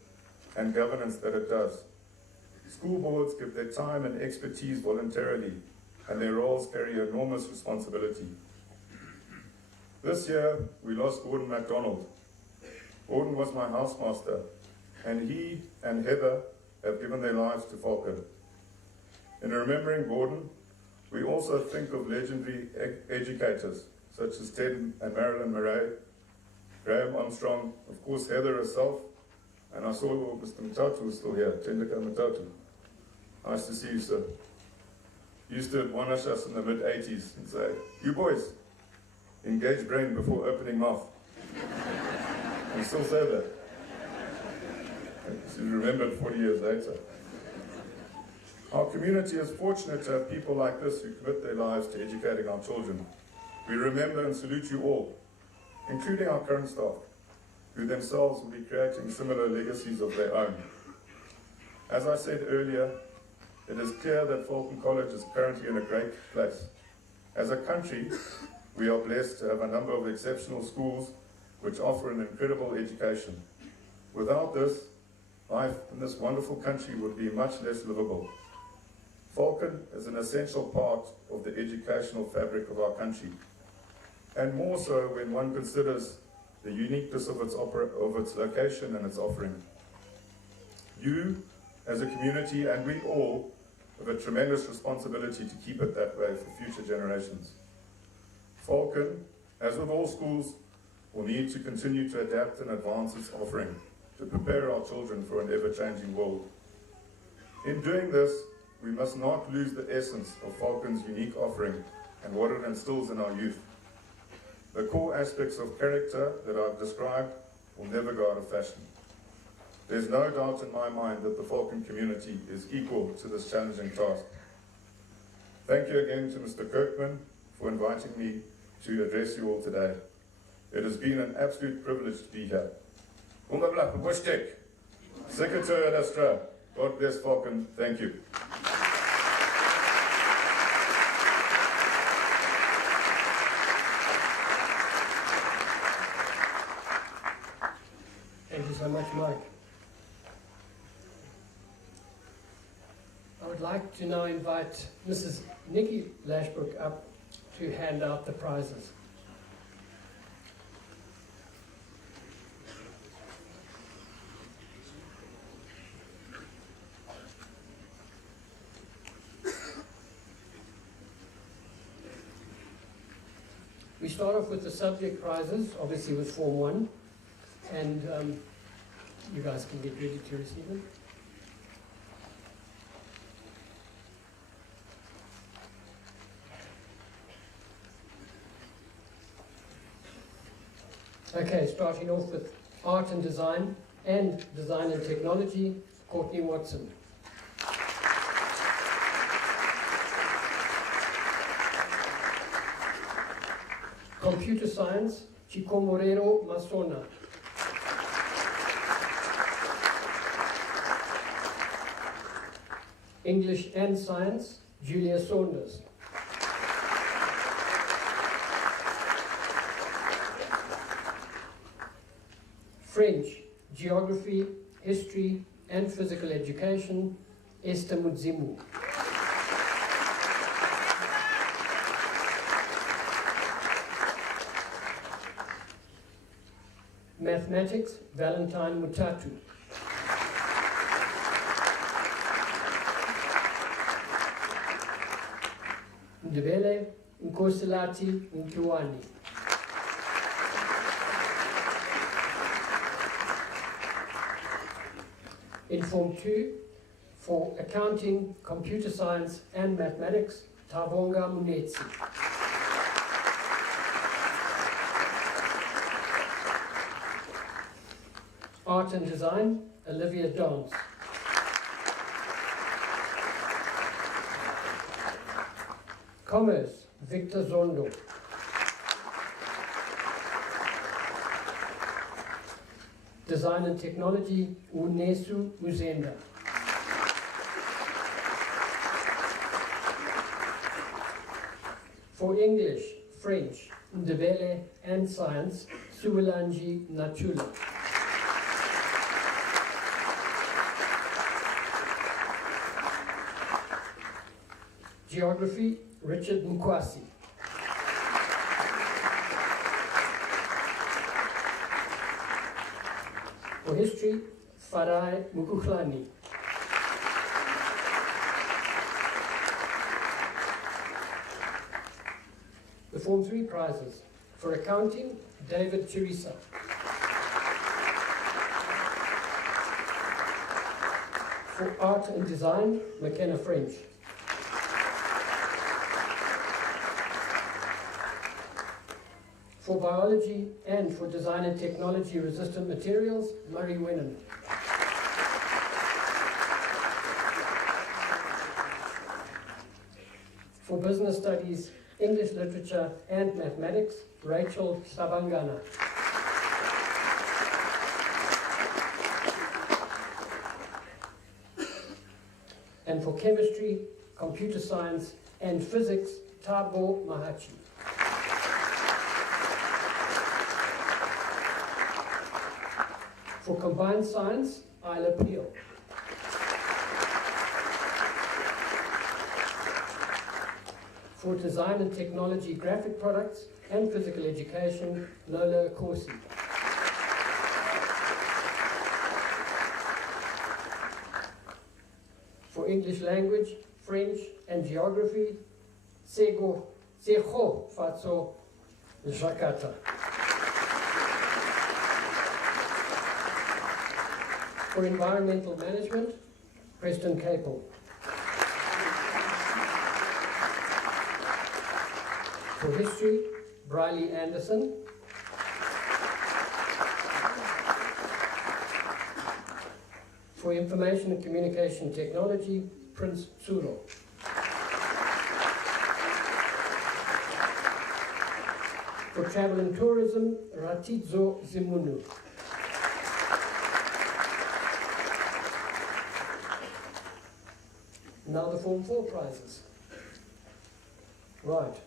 and governance that it does. School boards give their time and expertise voluntarily, and their roles carry enormous responsibility. This year, we lost Gordon MacDonald. Gordon was my housemaster, and he and Heather have given their lives to Falcon. In remembering Gordon, we also think of legendary educators, such as Ted and Marilyn Murray, Graham Armstrong, of course Heather herself, and I saw Mr. Matatu was still here, Tendeka Matatu. Nice to see you, sir. Used to admonish us in the mid-80s and say, you boys, engage brain before opening mouth. We still say that. She's remembered 40 years later. Our community is fortunate to have people like this who commit their lives to educating our children. We remember and salute you all, including our current staff, who themselves will be creating similar legacies of their own. As I said earlier, it is clear that Falcon College is currently in a great place. As a country, we are blessed to have a number of exceptional schools which offer an incredible education. Without this, life in this wonderful country would be much less livable. Falcon is an essential part of the educational fabric of our country, and more so when one considers the uniqueness of its location and its offering. You, as a community, and we all, have a tremendous responsibility to keep it that way for future generations. Falcon, as with all schools, will need to continue to adapt and advance its offering to prepare our children for an ever-changing world. In doing this, we must not lose the essence of Falcon's unique offering and what it instills in our youth. The core aspects of character that I've described will never go out of fashion. There's no doubt in my mind that the Falcon community is equal to this challenging task. Thank you again to Mr. Kirkman for inviting me to address you all today. It has been an absolute privilege to be here. Secretary Astra, God bless Falcon. Thank you. Thank you so much, Mike. I would like to now invite Mrs. Nikki Lashbrook up to hand out the prizes. We start off with the subject prizes, obviously with Form 1, and you guys can get ready to receive them. Okay, starting off with Art and Design and Design and Technology, Courtney Watson. Computer Science, Chikomorero Masona. English and Science, Julia Saunders. French, Geography, History and Physical Education, Esther Mudzimu. Mathematics, Valentine Mutatu. Ndebele, Nkosilati Nkiwani. In Form 2, for Accounting, Computer Science and Mathematics, Tavonga Munetsi. Art and Design, Olivia Dons. Commerce, Victor Zondo. Design and Technology, Unesu Muzenda. For English, French, Ndebele and Science, Suwalanji Nachula. Geography, Richard Nkwasi. For History, Farai Mukuhlani. The Form 3 prizes. For Accounting, David Chirisa. For Art and Design, McKenna French. For Biology and for Design and Technology Resistant Materials, Murray Winnan. For business studies, English literature and mathematics, Rachel Sabangana. And for chemistry, computer science, and physics, Tabo Mahachi. For combined science, Isla Peel. For design and technology, graphic products, and physical education, Lola Corsi. For English language, French, and geography, Sego Fatso Jakata. For environmental management, Preston Capel. For history, Briley Anderson. For information and communication technology, Prince Tsuro. For travel and tourism, Ratizo Zimunu. Now the Form 4 prizes. Right.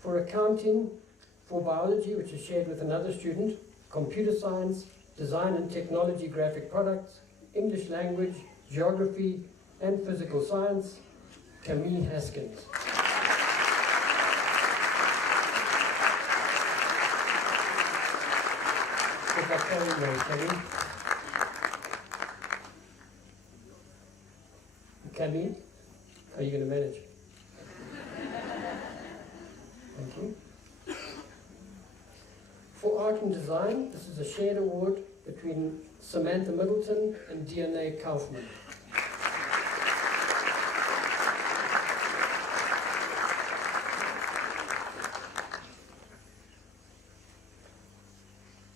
For accounting, for biology, which is shared with another student, computer science, design and technology graphic products, English language, geography, and physical science, Camille Haskins. Camille, how are you going to manage? Thank you. For art and design, this is a shared award between Samantha Middleton and DNA Kaufman.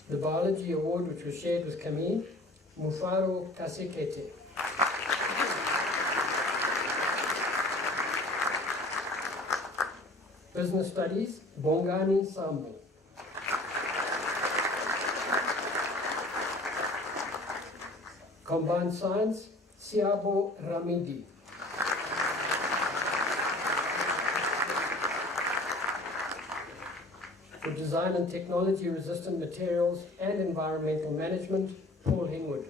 The biology award, which was shared with Camille, Mufaro Kasekete. Business studies, Bongani Sambo. Combined science, Siabo Ramidi. For design and technology, resistant materials and environmental management, Paul Hingwood.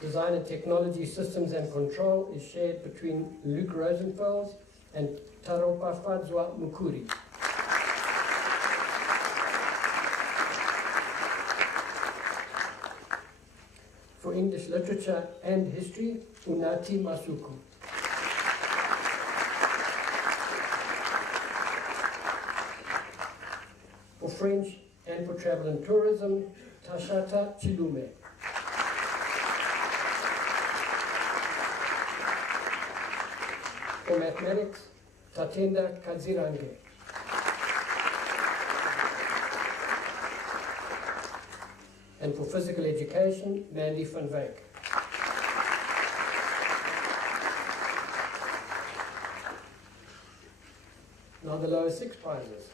Design and technology systems and control is shared between Luke Rosenfels and Taropa Fadzwa Mukuri. For English literature and history, Unati Masuku. For French and for travel and tourism, Tashata Chilume. For mathematics, Tatenda Kadzirange. And for physical education, Mandy van Wyk. Now the lower 6 prizes.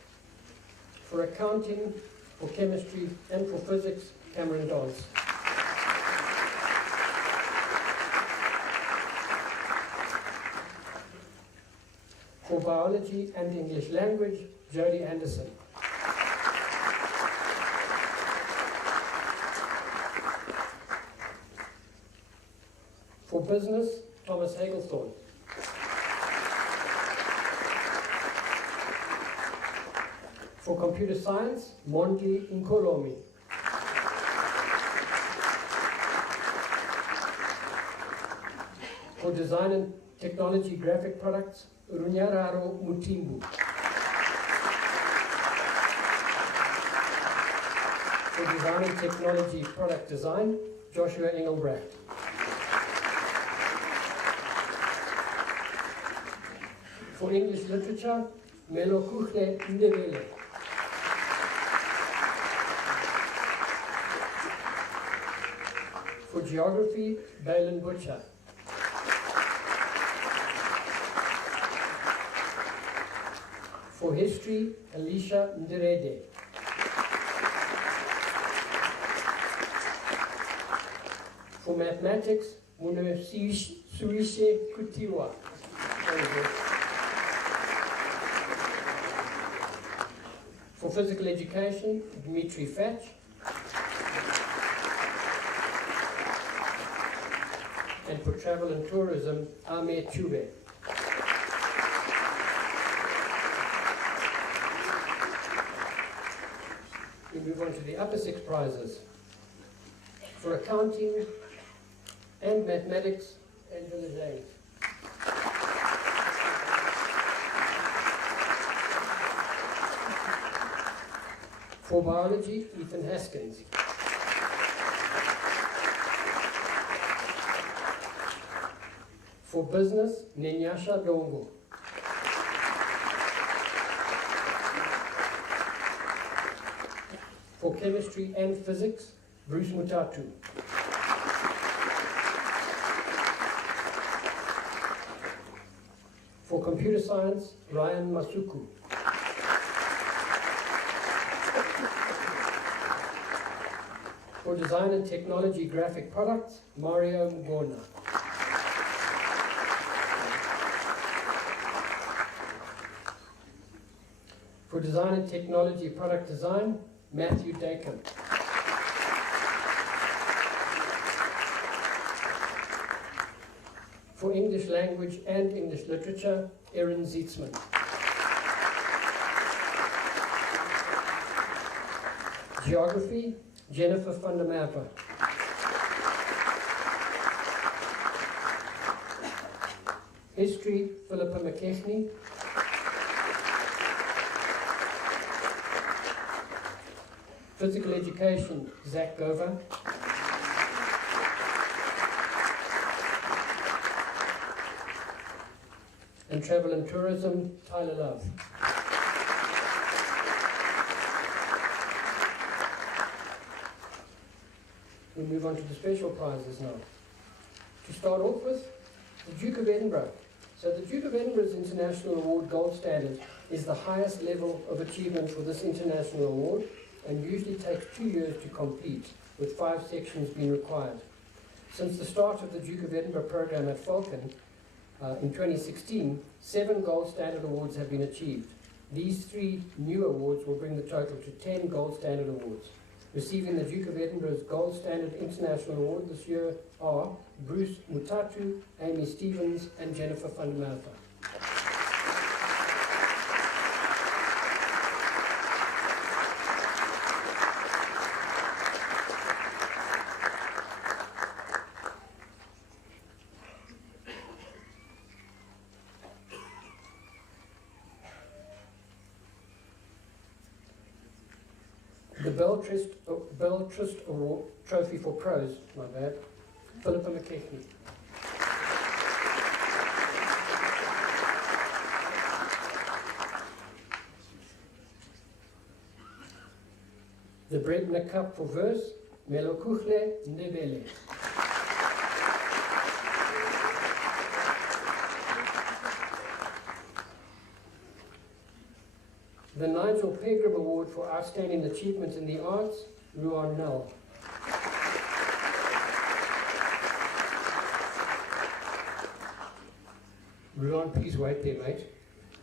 For accounting, for chemistry, and for physics, Cameron Dodds. For biology and English language, Jodie Anderson. For business, Thomas Hagelthorne. For computer science, Monty Nkolomi. For design and technology graphic products, Runyararo Mutimbu. For design and technology product design, Joshua Engelbrecht. For English literature, Melokuhle Ndebele. For For geography, Balin Butcher. For history, Alicia Ndirede. For mathematics, Suishe Kutiwa. For physical education, Dmitry Fatch. And for travel and tourism, Amir Chube. We move on to the upper 6 prizes. For accounting and mathematics, Angela James. For biology, Ethan Haskins. For business, Nenyasha Dongo. For chemistry and physics, Bruce Mutatu. For computer science, Ryan Masuku. For design and technology graphic products, Mario Mgona. For design and technology product design, Matthew Dakin. For English language and English literature, Erin Zietzman. Geography, Jennifer van der Merwe. History, Philippa McKechnie. Physical education, Zach Gover. And travel and tourism, Tyler Love. We move on to the special prizes now. To start off with, the Duke of Edinburgh. So the Duke of Edinburgh's International Award Gold Standard is the highest level of achievement for this international award and usually takes 2 years to complete, with 5 sections being required. Since the start of the Duke of Edinburgh program at Falcon in 2016, 7 Gold Standard Awards have been achieved. These 3 new awards will bring the total to 10 Gold Standard Awards. Receiving the Duke of Edinburgh's Gold Standard International Award this year are Bruce Mutatu, Amy Stevens, and Jennifer van der Merwe. The Bell Trust Award Trophy for Pros, my bad, Philippa McKechnie. The Brebner Cup for Verse, Melokuhle Ndebele. The Nigel Pegram Award for Outstanding Achievement in the Arts, Ruan Null. Ruan, please wait there, mate.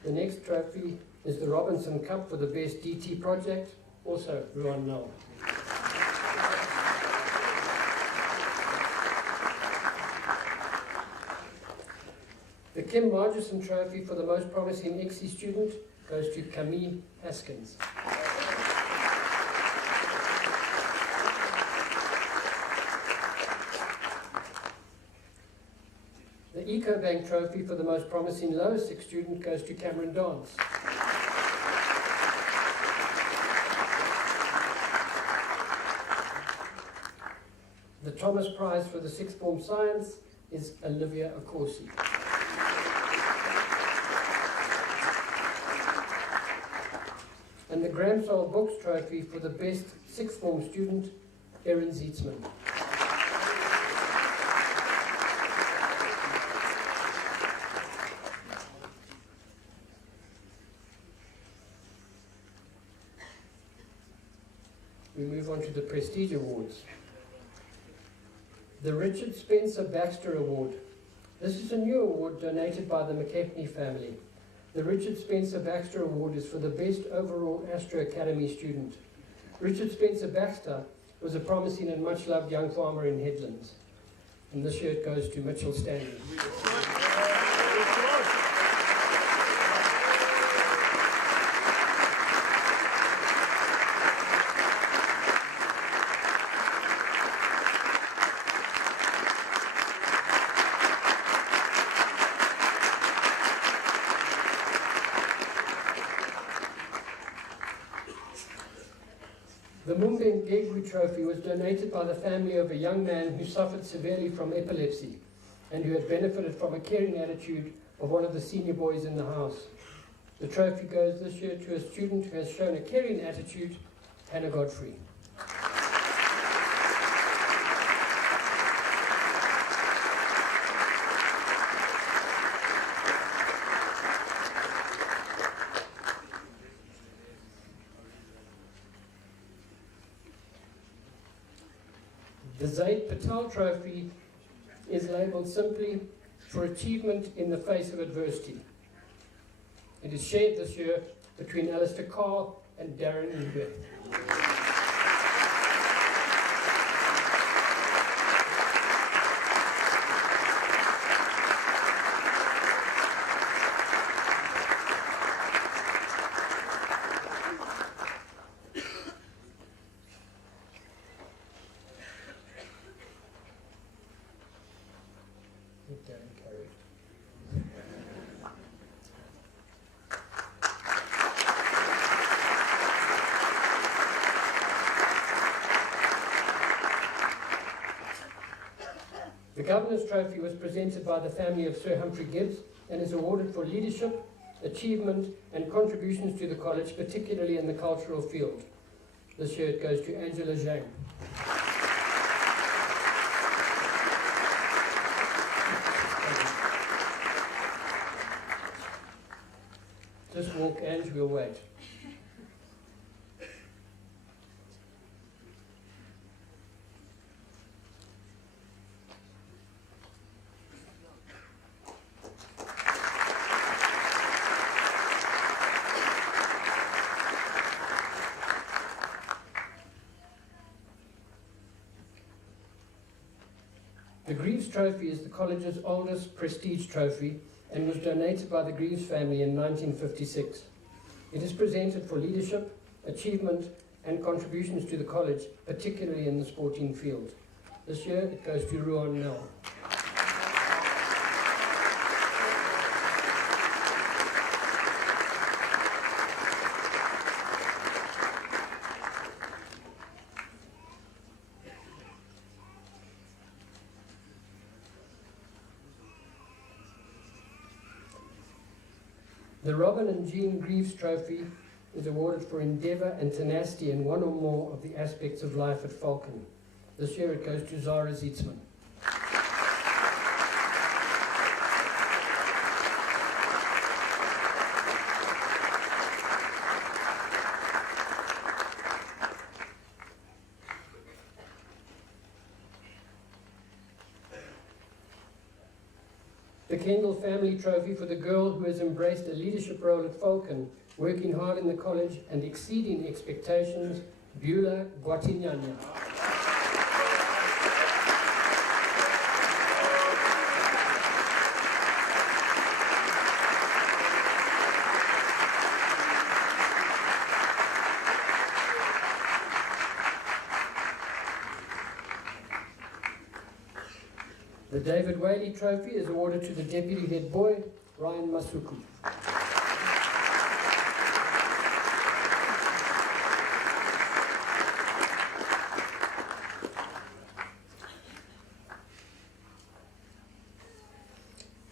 The next trophy is the Robinson Cup for the Best DT Project, also Ruan Null. The Kim Margison Trophy for the Most Promising ICSI Student goes to Camille Haskins. The EcoBank Trophy for the Most Promising Lower Six Student goes to Cameron Dance. The Thomas Prize for the Sixth Form Science is Olivia Accorsi. And the Gramsol Books Trophy for the Best Sixth Form Student, Erin Zietzman. we move on to the Prestige Awards. The Richard Spencer Baxter Award. This is a new award donated by the McKechnie family. The Richard Spencer Baxter Award is for the best overall Astro Academy student. Richard Spencer Baxter was a promising and much-loved young farmer in Headlands. And this year it goes to Mitchell Stanley. The Mumbe Ngegwi Trophy was donated by the family of a young man who suffered severely from epilepsy and who had benefited from a caring attitude of one of the senior boys in the house. The trophy goes this year to a student who has shown a caring attitude, Hannah Godfrey. The Zaid Patel Trophy is labelled simply for achievement in the face of adversity. It is shared this year between Alistair Carr and Darren Uber. The Governor's Trophy was presented by the family of Sir Humphrey Gibbs and is awarded for leadership, achievement and contributions to the college, particularly in the cultural field. This year it goes to Angela Zhang. Just walk, Ange, we'll wait. The Greaves Trophy is the college's oldest prestige trophy and was donated by the Greaves family in 1956. It is presented for leadership, achievement and contributions to the college, particularly in the sporting field. This year it goes to Ruan Nell. The Robin and Jean Greaves Trophy is awarded for endeavour and tenacity in one or more of the aspects of life at Falcon. This year it goes to Zara Zietzman. The Kendall Family Trophy for the girl who has embraced a leadership role at Falcon, working hard in the college and exceeding expectations, Beulah Guatinyanya. The David Whaley Trophy is awarded to the Deputy Head Boy, Ryan Masuku.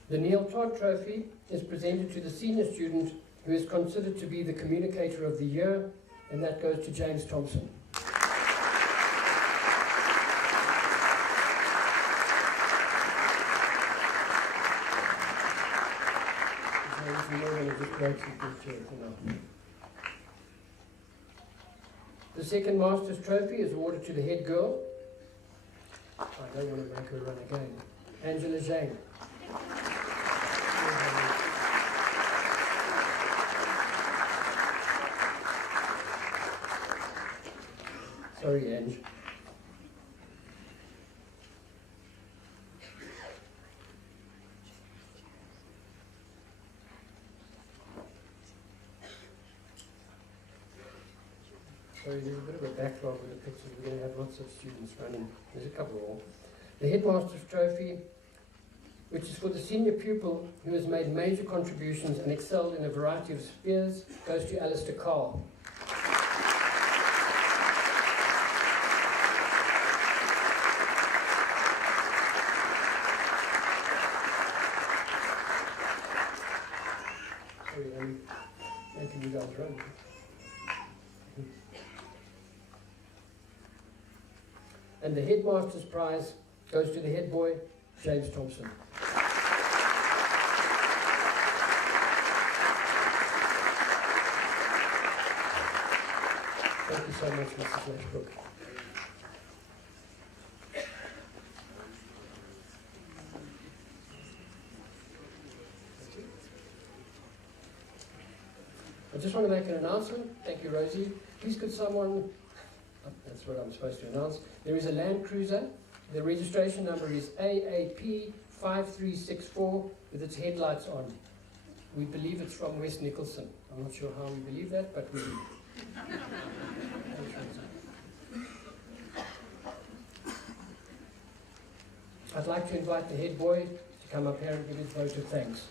The Neil Todd Trophy is presented to the senior student who is considered to be the Communicator of the Year, and that goes to James Thompson. The second Master's Trophy is awarded to the head girl. I don't want to make her run again. Angela Zhang. Sorry, Ange. Sorry, there's a bit of a backlog with the pictures. We're going to have lots of students running. There's a couple more. The Headmaster's Trophy, which is for the senior pupil who has made major contributions and excelled in a variety of spheres, goes to Alistair Carl. Sorry, I'm making you guys run. And the Headmaster's Prize goes to the head boy, James Thompson. Thank you so much, Mrs. Lashbrook. I just want to make an announcement. Thank you, Rosie. Please could someone... That's what I'm supposed to announce. There is a Land Cruiser. The registration number is AAP 5364 with its headlights on. We believe it's from West Nicholson. I'm not sure how we believe that, but we do. I'd like to invite the head boy to come up here and give his vote of thanks.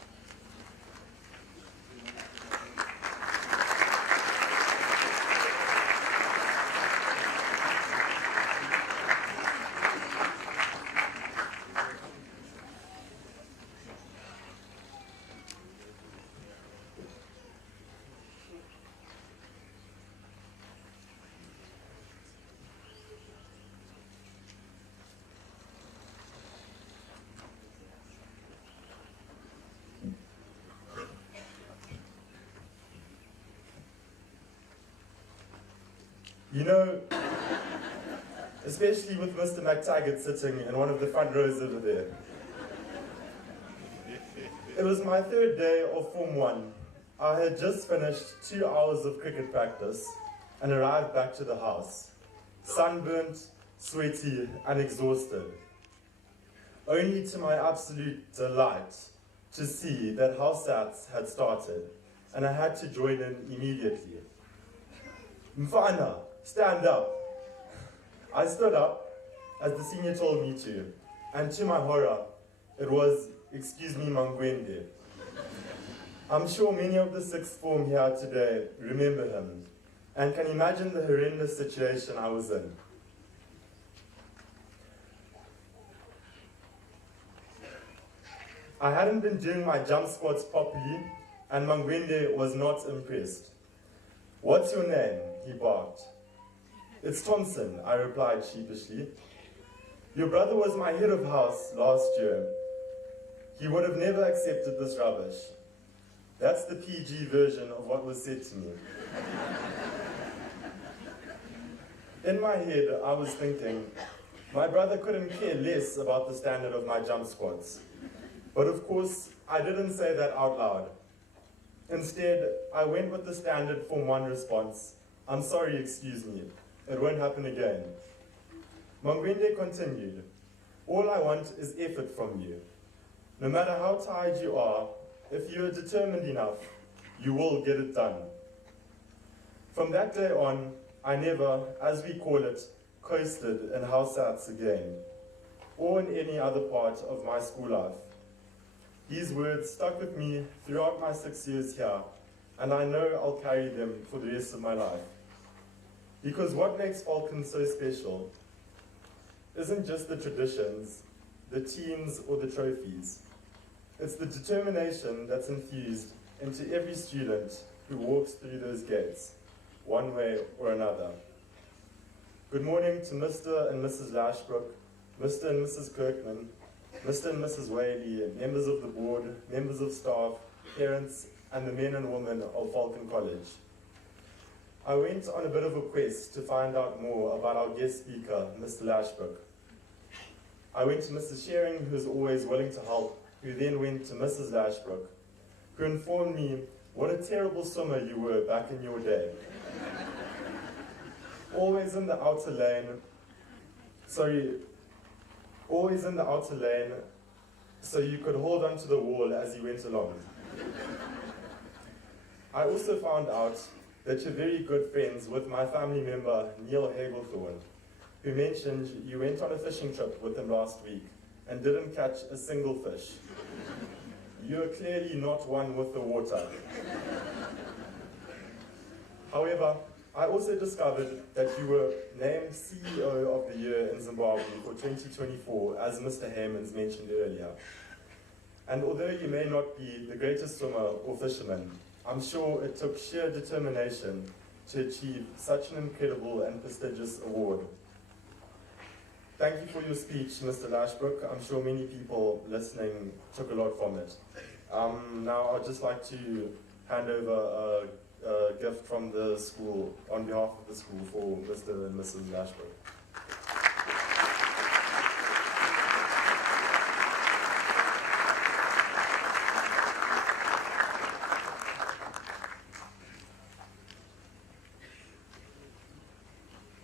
You know, especially with Mr. McTaggart sitting in one of the front rows over there. It was my third day of Form 1. I had just finished 2 hours of cricket practice and arrived back to the house, sunburnt, sweaty, and exhausted. Only to my absolute delight to see that house sats had started, and I had to join in immediately. Mfana, stand up. I stood up as the senior told me to, and to my horror, it was, excuse me, Mangwende. I'm sure many of the sixth form here today remember him, and can imagine the horrendous situation I was in. I hadn't been doing my jump squats properly, and Mangwende was not impressed. "What's your name?" he barked. "It's Thompson," I replied sheepishly. "Your brother was my head of house last year. He would have never accepted this rubbish." That's the PG version of what was said to me. In my head, I was thinking, my brother couldn't care less about the standard of my jump squats. But of course, I didn't say that out loud. Instead, I went with the standard Form 1 response, "I'm sorry, excuse me. It won't happen again." Mangwende continued, "All I want is effort from you. No matter how tired you are, if you are determined enough, you will get it done." From that day on, I never, as we call it, coasted in house sats again, or in any other part of my school life. These words stuck with me throughout my 6 years here, and I know I'll carry them for the rest of my life. Because what makes Falcon so special isn't just the traditions, the teams, or the trophies. It's the determination that's infused into every student who walks through those gates, one way or another. Good morning to Mr. and Mrs. Lashbrook, Mr. and Mrs. Kirkman, Mr. and Mrs. Whaley, members of the board, members of staff, parents, and the men and women of Falcon College. I went on a bit of a quest to find out more about our guest speaker, Mr. Lashbrook. I went to Mrs. Shearing, who is always willing to help, who then went to Mrs. Lashbrook, who informed me what a terrible swimmer you were back in your day. Always in the outer lane, so you could hold onto the wall as you went along. I also found out that you're very good friends with my family member, Neil Hagelthorne, who mentioned you went on a fishing trip with him last week and didn't catch a single fish. You're clearly not one with the water. However, I also discovered that you were named CEO of the Year in Zimbabwe for 2024, as Mr. Haymans mentioned earlier. And although you may not be the greatest swimmer or fisherman, I'm sure it took sheer determination to achieve such an incredible and prestigious award. Thank you for your speech, Mr. Lashbrook. I'm sure many people listening took a lot from it. Now I'd just like to hand over a gift from the school on behalf of the school for Mr. and Mrs. Lashbrook.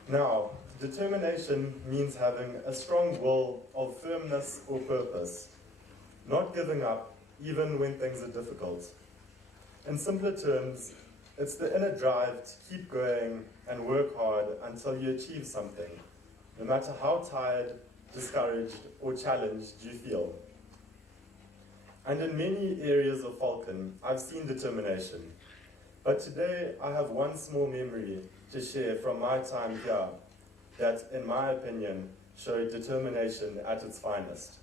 Now, determination means having a strong will of firmness or purpose, not giving up even when things are difficult. In simpler terms, it's the inner drive to keep going and work hard until you achieve something, no matter how tired, discouraged, or challenged you feel. And in many areas of Falcon, I've seen determination. But today, I have one small memory to share from my time here that, in my opinion, showed determination at its finest.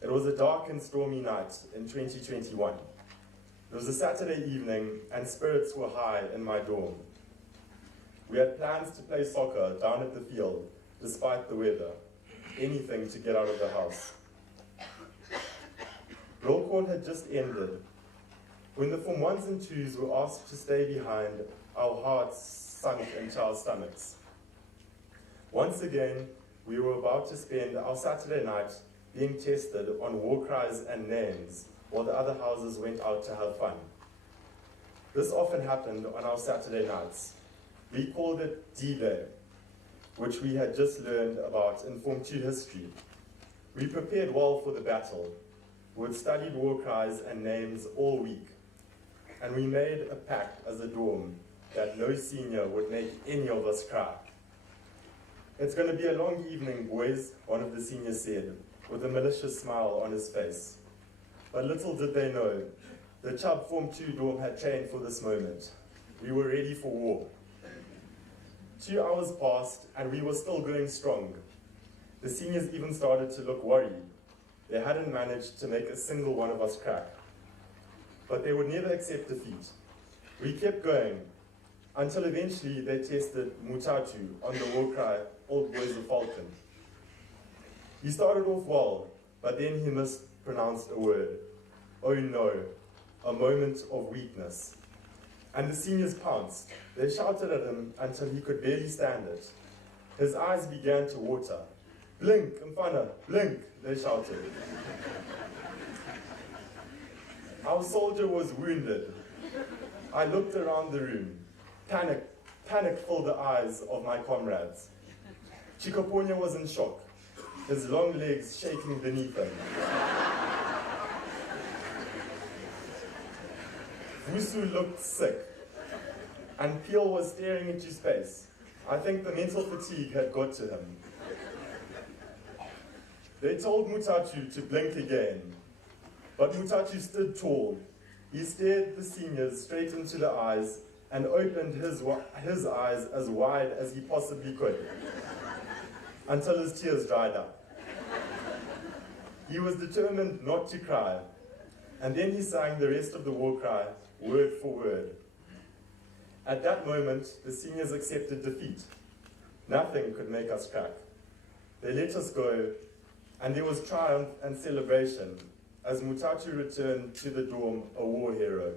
It was a dark and stormy night in 2021. It was a Saturday evening, and spirits were high in my dorm. We had plans to play soccer down at the field, despite the weather, anything to get out of the house. Roll call had just ended. When the Form 1s and 2s were asked to stay behind, our hearts sunk into our stomachs. Once again, we were about to spend our Saturday night being tested on war cries and names, while the other houses went out to have fun. This often happened on our Saturday nights. We called it D-Day, which we had just learned about in Form 2 history. We prepared well for the battle. We had studied war cries and names all week. And we made a pact as a dorm that no senior would make any of us cry. It's going to be a long evening, boys, one of the seniors said, with a malicious smile on his face. But little did they know, the Chubb Form 2 dorm had trained for this moment. We were ready for war. 2 hours passed, and we were still going strong. The seniors even started to look worried. They hadn't managed to make a single one of us crack. But they would never accept defeat. We kept going, until eventually they tested Mutatu on the war cry, Old Boys of Falcon. He started off well, but then he mispronounced a word. Oh no, a moment of weakness. And the seniors pounced. They shouted at him until he could barely stand it. His eyes began to water. Blink, Mfana, blink, they shouted. Our soldier was wounded. I looked around the room. Panic filled the eyes of my comrades. Chikoponya was in shock, his long legs shaking beneath him. Vusu looked sick, and Peel was staring into space. I think the mental fatigue had got to him. They told Mutatu to blink again, but Mutatu stood tall. He stared the seniors straight into the eyes and opened his eyes as wide as he possibly could, until his tears dried up. He was determined not to cry, and then he sang the rest of the war cry, word for word. At that moment, the seniors accepted defeat. Nothing could make us crack. They let us go, and there was triumph and celebration as Mutatu returned to the dorm a war hero.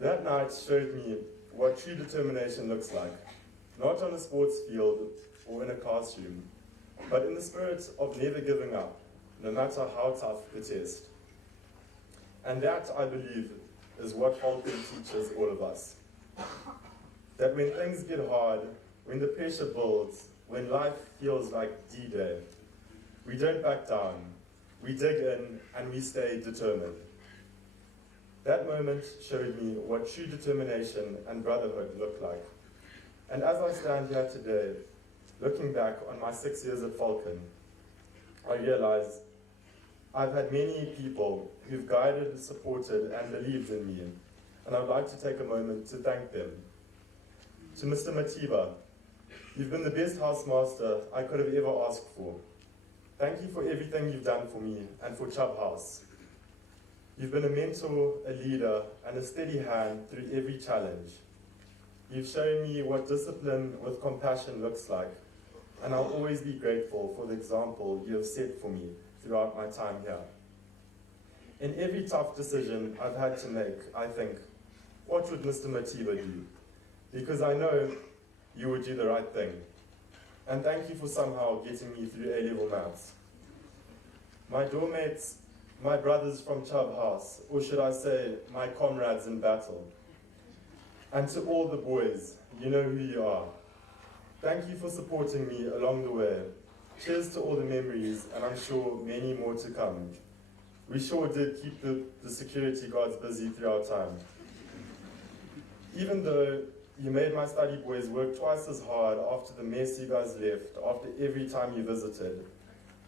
That night showed me what true determination looks like, not on a sports field or in a classroom, but in the spirit of never giving up, no matter how tough the test. And that, I believe, is what Falcon teaches all of us. That when things get hard, when the pressure builds, when life feels like D-Day, we don't back down, we dig in, and we stay determined. That moment showed me what true determination and brotherhood look like. And as I stand here today, looking back on my 6 years at Falcon, I realize I've had many people who've guided, supported, and believed in me, and I'd like to take a moment to thank them. To Mr. Matiba, you've been the best housemaster I could have ever asked for. Thank you for everything you've done for me and for Chubb House. You've been a mentor, a leader, and a steady hand through every challenge. You've shown me what discipline with compassion looks like, and I'll always be grateful for the example you have set for me throughout my time here. In every tough decision I've had to make, I think, what would Mr. Matiba do? Because I know you would do the right thing. And thank you for somehow getting me through A-level maths. My doormates, my brothers from Chubb House, or should I say, my comrades in battle. And to all the boys, you know who you are. Thank you for supporting me along the way. Cheers to all the memories, and I'm sure many more to come. We sure did keep the security guards busy through our time. Even though you made my study boys work twice as hard after the mess you guys left, after every time you visited,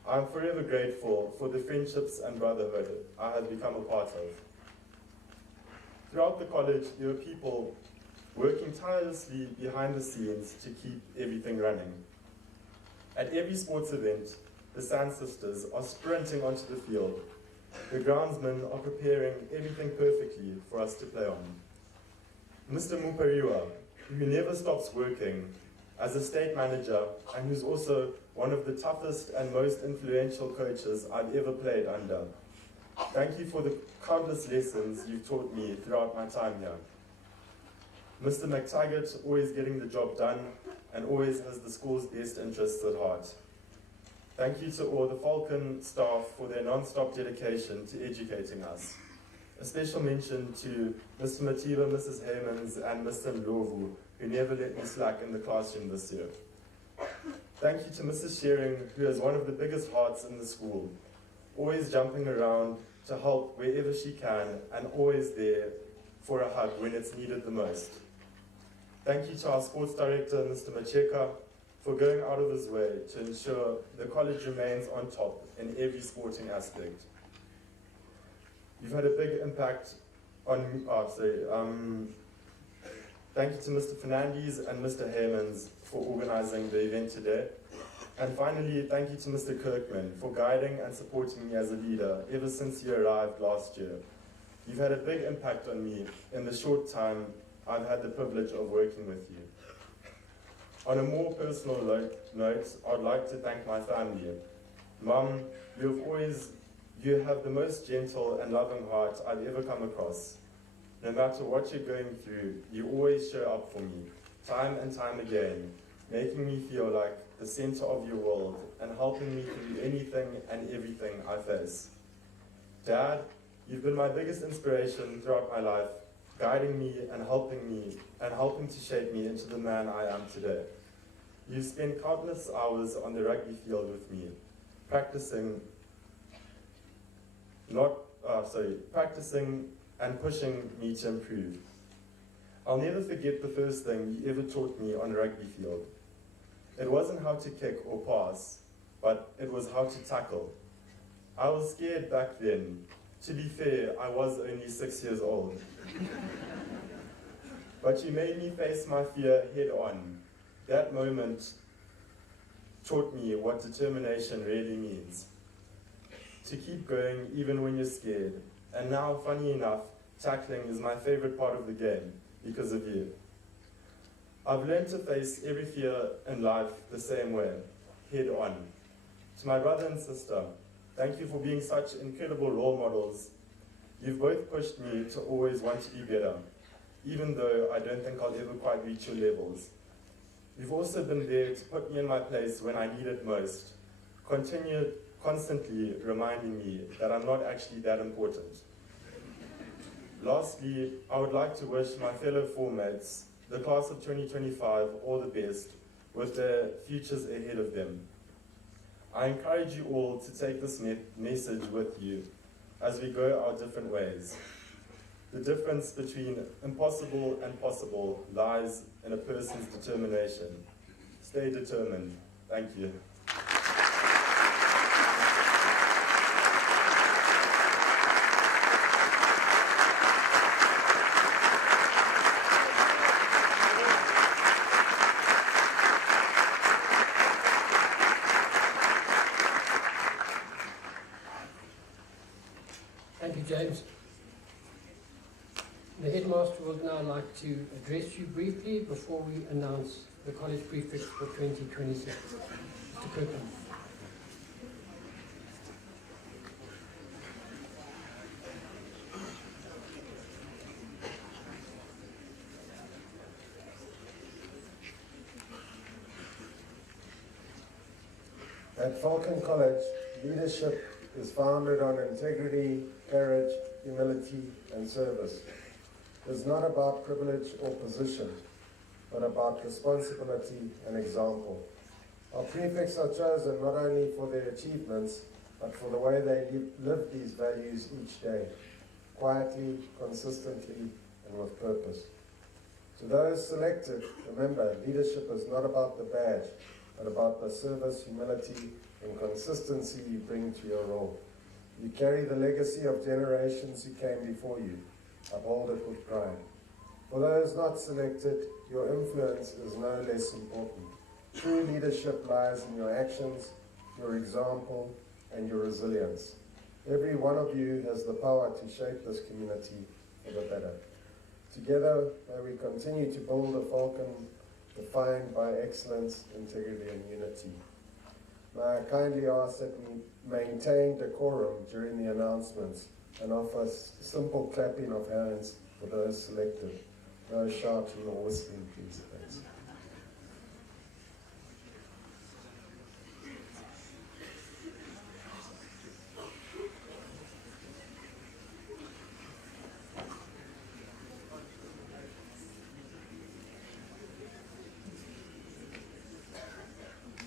I'm forever grateful for the friendships and brotherhood I have become a part of. Throughout the college, there were people working tirelessly behind the scenes to keep everything running. At every sports event, the Sand Sisters are sprinting onto the field. The groundsmen are preparing everything perfectly for us to play on. Mr. Mupariwa, who never stops working as a state manager and who's also one of the toughest and most influential coaches I've ever played under. Thank you for the countless lessons you've taught me throughout my time here. Mr. McTaggart, always getting the job done and always has the school's best interests at heart. Thank you to all the Falcon staff for their non-stop dedication to educating us. A special mention to Mr. Matiba, Mrs. Haymans, and Mr. Ndlovu, who never let me slack in the classroom this year. Thank you to Mrs. Shearing, who is one of the biggest hearts in the school, always jumping around to help wherever she can, and always there for a hug when it's needed the most. Thank you to our sports director, Mr. Macheka, for going out of his way to ensure the college remains on top in every sporting aspect. You've had a big impact on, thank you to Mr. Fernandes and Mr. Haymans for organizing the event today. And finally, thank you to Mr. Kirkman for guiding and supporting me as a leader ever since you arrived last year. You've had a big impact on me in the short time I've had the privilege of working with you. On a more personal note, I'd like to thank my family. Mum, you have the most gentle and loving heart I've ever come across. No matter what you're going through, you always show up for me, time and time again, making me feel like the center of your world and helping me through anything and everything I face. Dad, you've been my biggest inspiration throughout my life, guiding me and helping to shape me into the man I am today. You've spent countless hours on the rugby field with me, practicing and pushing me to improve. I'll never forget the first thing you ever taught me on a rugby field. It wasn't how to kick or pass, but it was how to tackle. I was scared back then. To be fair, I was only 6 years old. But you made me face my fear head on. That moment taught me what determination really means. To keep going even when you're scared. And now, funny enough, tackling is my favorite part of the game because of you. I've learned to face every fear in life the same way, head on. To my brother and sister, thank you for being such incredible role models. You've both pushed me to always want to be better. even though I don't think I'll ever quite reach your levels. You've also been there to put me in my place when I need it most, constantly reminding me that I'm not actually that important. Lastly, I would like to wish my fellow formmates, the class of 2025, all the best, with their futures ahead of them. I encourage you all to take this message with you as we go our different ways. The difference between impossible and possible lies in a person's determination. Stay determined. Thank you. Thank you, James. The Headmaster would now like to address you briefly before we announce the College Prefects for 2026. Mr. Kirkland. At Falcon College, leadership is founded on integrity, courage, humility, and service. It's not about privilege or position, but about responsibility and example. Our prefects are chosen not only for their achievements, but for the way they live these values each day, quietly, consistently, and with purpose. To those selected, remember, leadership is not about the badge, but about the service, humility, and consistency you bring to your role. You carry the legacy of generations who came before you. Uphold it with pride. For those not selected, your influence is no less important. True leadership lies in your actions, your example, and your resilience. Every one of you has the power to shape this community for the better. Together, may we continue to build a Falcon defined by excellence, integrity, and unity. May I kindly ask that we maintain decorum during the announcements and offer simple clapping of hands for those selected. No shouting or whistling, please. Thanks.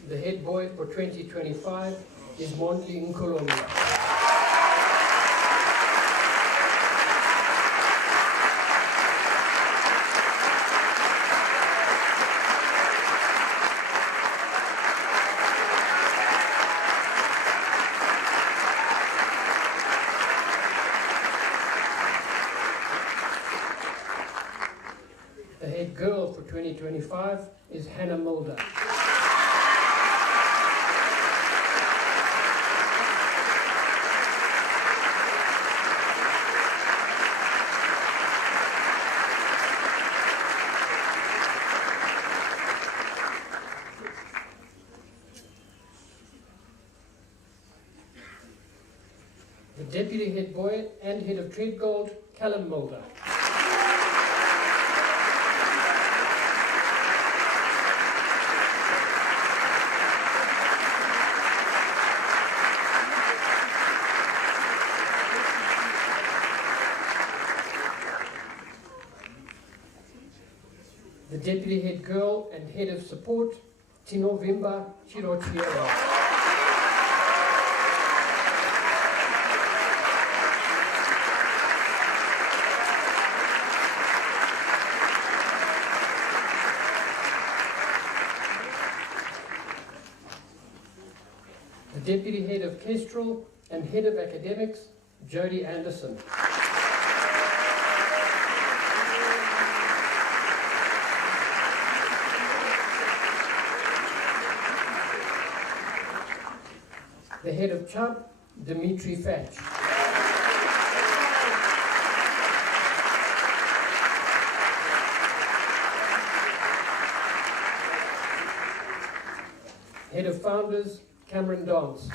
The head boy for 2025 is Mondli Nkolomi. The head girl for 2025 is Hannah Mulder. The deputy head boy and head of Tread Gold, Callum Mulder. The deputy head girl and head of support, Tinovimba Chirochiero. The deputy head of Kestrel and head of academics, Jody Anderson. The head of Chubb, Dimitri Fatch. Head of Founders, Cameron Dance.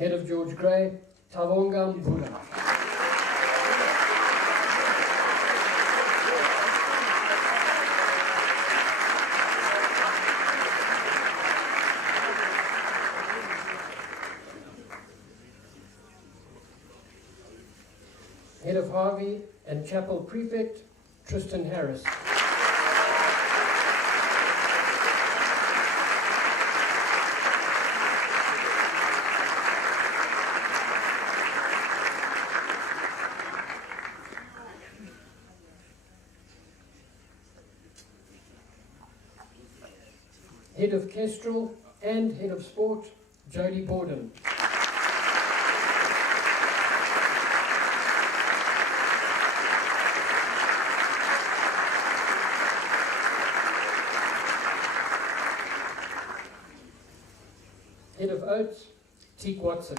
Head of George Grey, Tavonga Mbula. Head of Harvey and Chapel Prefect, Tristan Harris. Head of Kestrel and Head of Sport, Jodie Borden. Head of Oates, Teak Watson.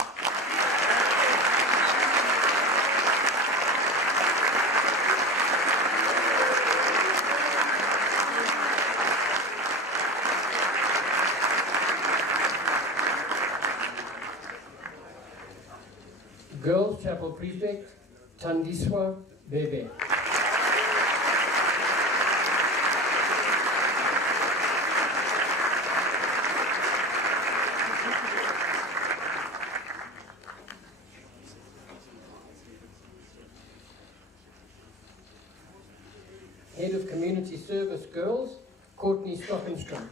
Girls Chapel Prefect, Tandiswa Bebe. Head of Community Service Girls, Courtney Stockenstrom.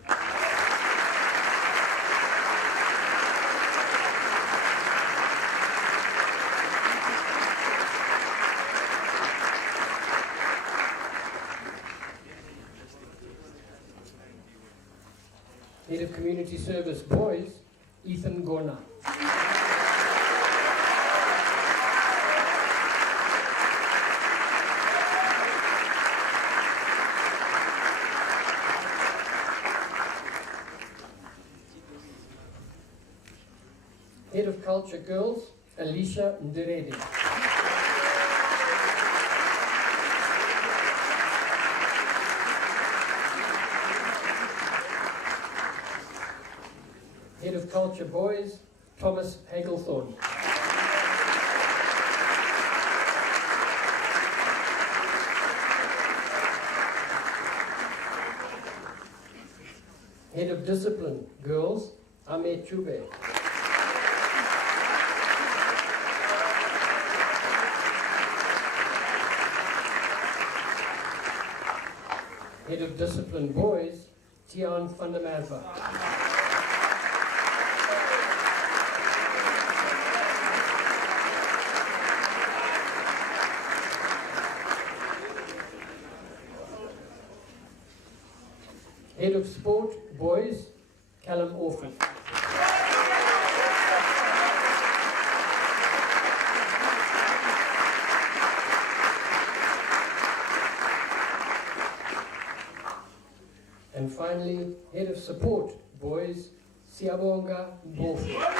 Head of Community Service Boys, Ethan Gorna. Head of Culture Girls, Alicia Nderede. Head of Culture Boys, Thomas Hagelthorne. Head of Discipline Girls, Ame Chube. Head of Discipline Boys, Tian van der Merwe. Head of Sport Boys, Callum Orphan. And finally, Head of Support Boys, Siabonga Mbofu.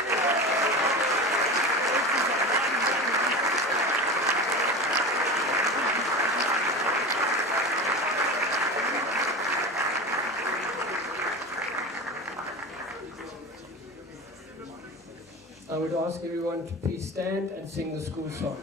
I would ask everyone to please stand and sing the school song.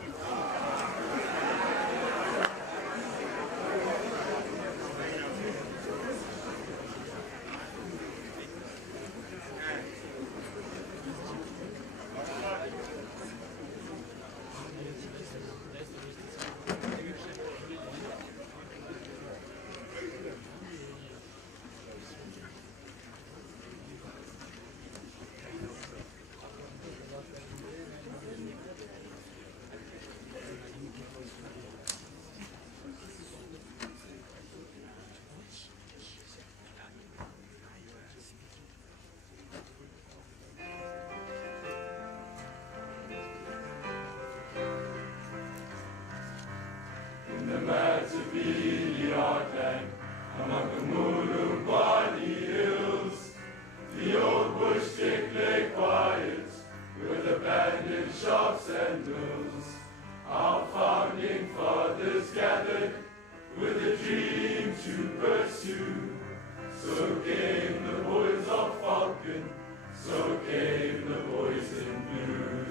Matabili Heartland, among the Mulukwani hills. The old bush stick lay quiet, with abandoned shops and mills. Our founding fathers gathered, with a dream to pursue. So came the boys of Falcon, so came the boys in blue.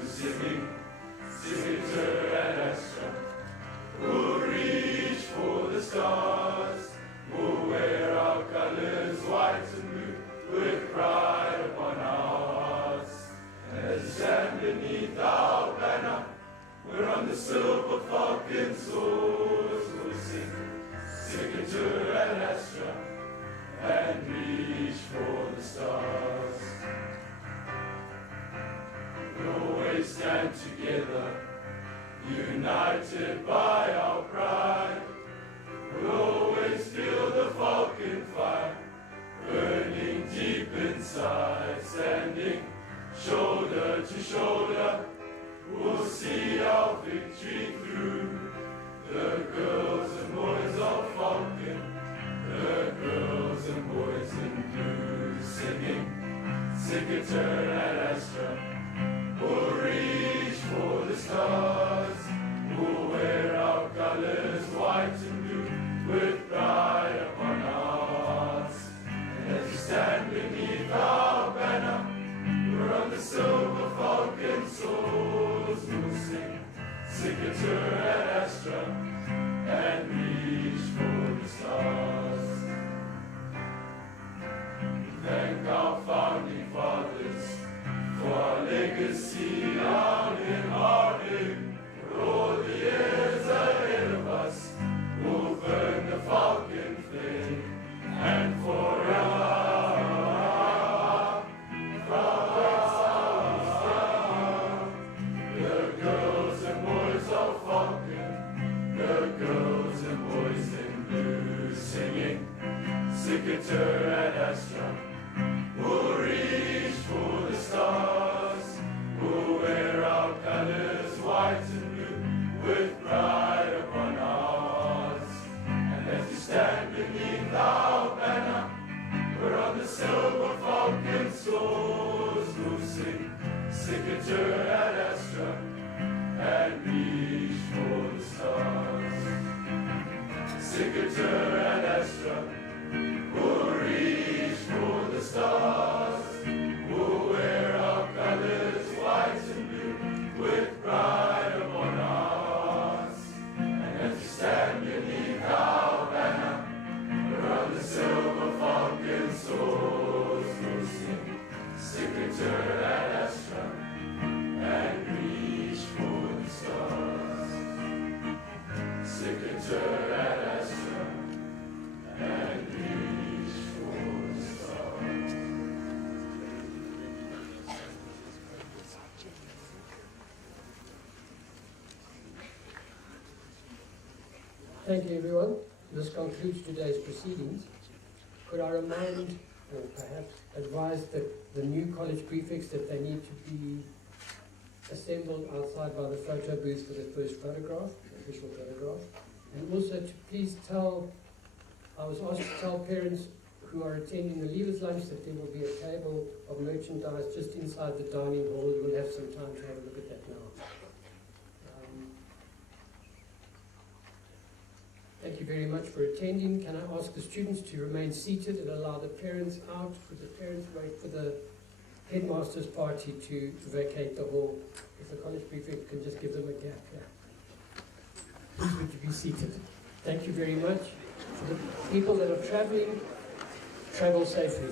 beneath our banner, we're on the silver falcon soars. We'll sing signature and Astra and reach for the stars. We'll always stand together, united by our pride. We'll always feel the falcon fire burning deep inside. Standing shoulder to shoulder, we'll see our victory through. The girls and boys of Falcon, the girls and boys in blue, singing Signature and Astra. We'll reach for the stars, we'll wear our colors white and blue, with pride upon our hearts. And as we stand beneath our banner, we're on the silver falcon soars. We'll sing Signature and Astra and reach for the stars. We thank our founding fathers for our legacy out in our name. For all the years ahead of us, we'll burn the falcon flame, and forever. The girls and boys of Falcon, the girls and boys in blue, singing Signature and Astra. We'll reach for the stars, we'll wear our colors white and blue, with pride upon our hearts. And as we stand beneath our banner, we're on the silver falcon soars. We'll sing Signature and Astra and reach for the stars. Signature and Astra, we'll reach for the stars. We'll wear our colors white and blue, with pride upon our hearts. And as we stand beneath our banner, we're on the silver falcon soars. We'll sing Signature and Astra and reach for the stars. Signature and Astra and reach for the stars. Thank you, everyone. This concludes today's proceedings. Could I remind, or perhaps advise the new college prefects that they need to be assembled outside by the photo booth for the first photograph, official photograph. And also to please tell, I was asked to tell parents who are attending the Leavers Lunch that there will be a table of merchandise just inside the dining hall. We'll have some time to have a look at that now. Thank you very much for attending. Can I ask the students to remain seated and allow the parents out? Could the parents wait for the Headmaster's party to vacate the hall? If the college prefect can just give them a gap here. Please would you be seated. Thank you very much. For the people that are traveling, travel safely.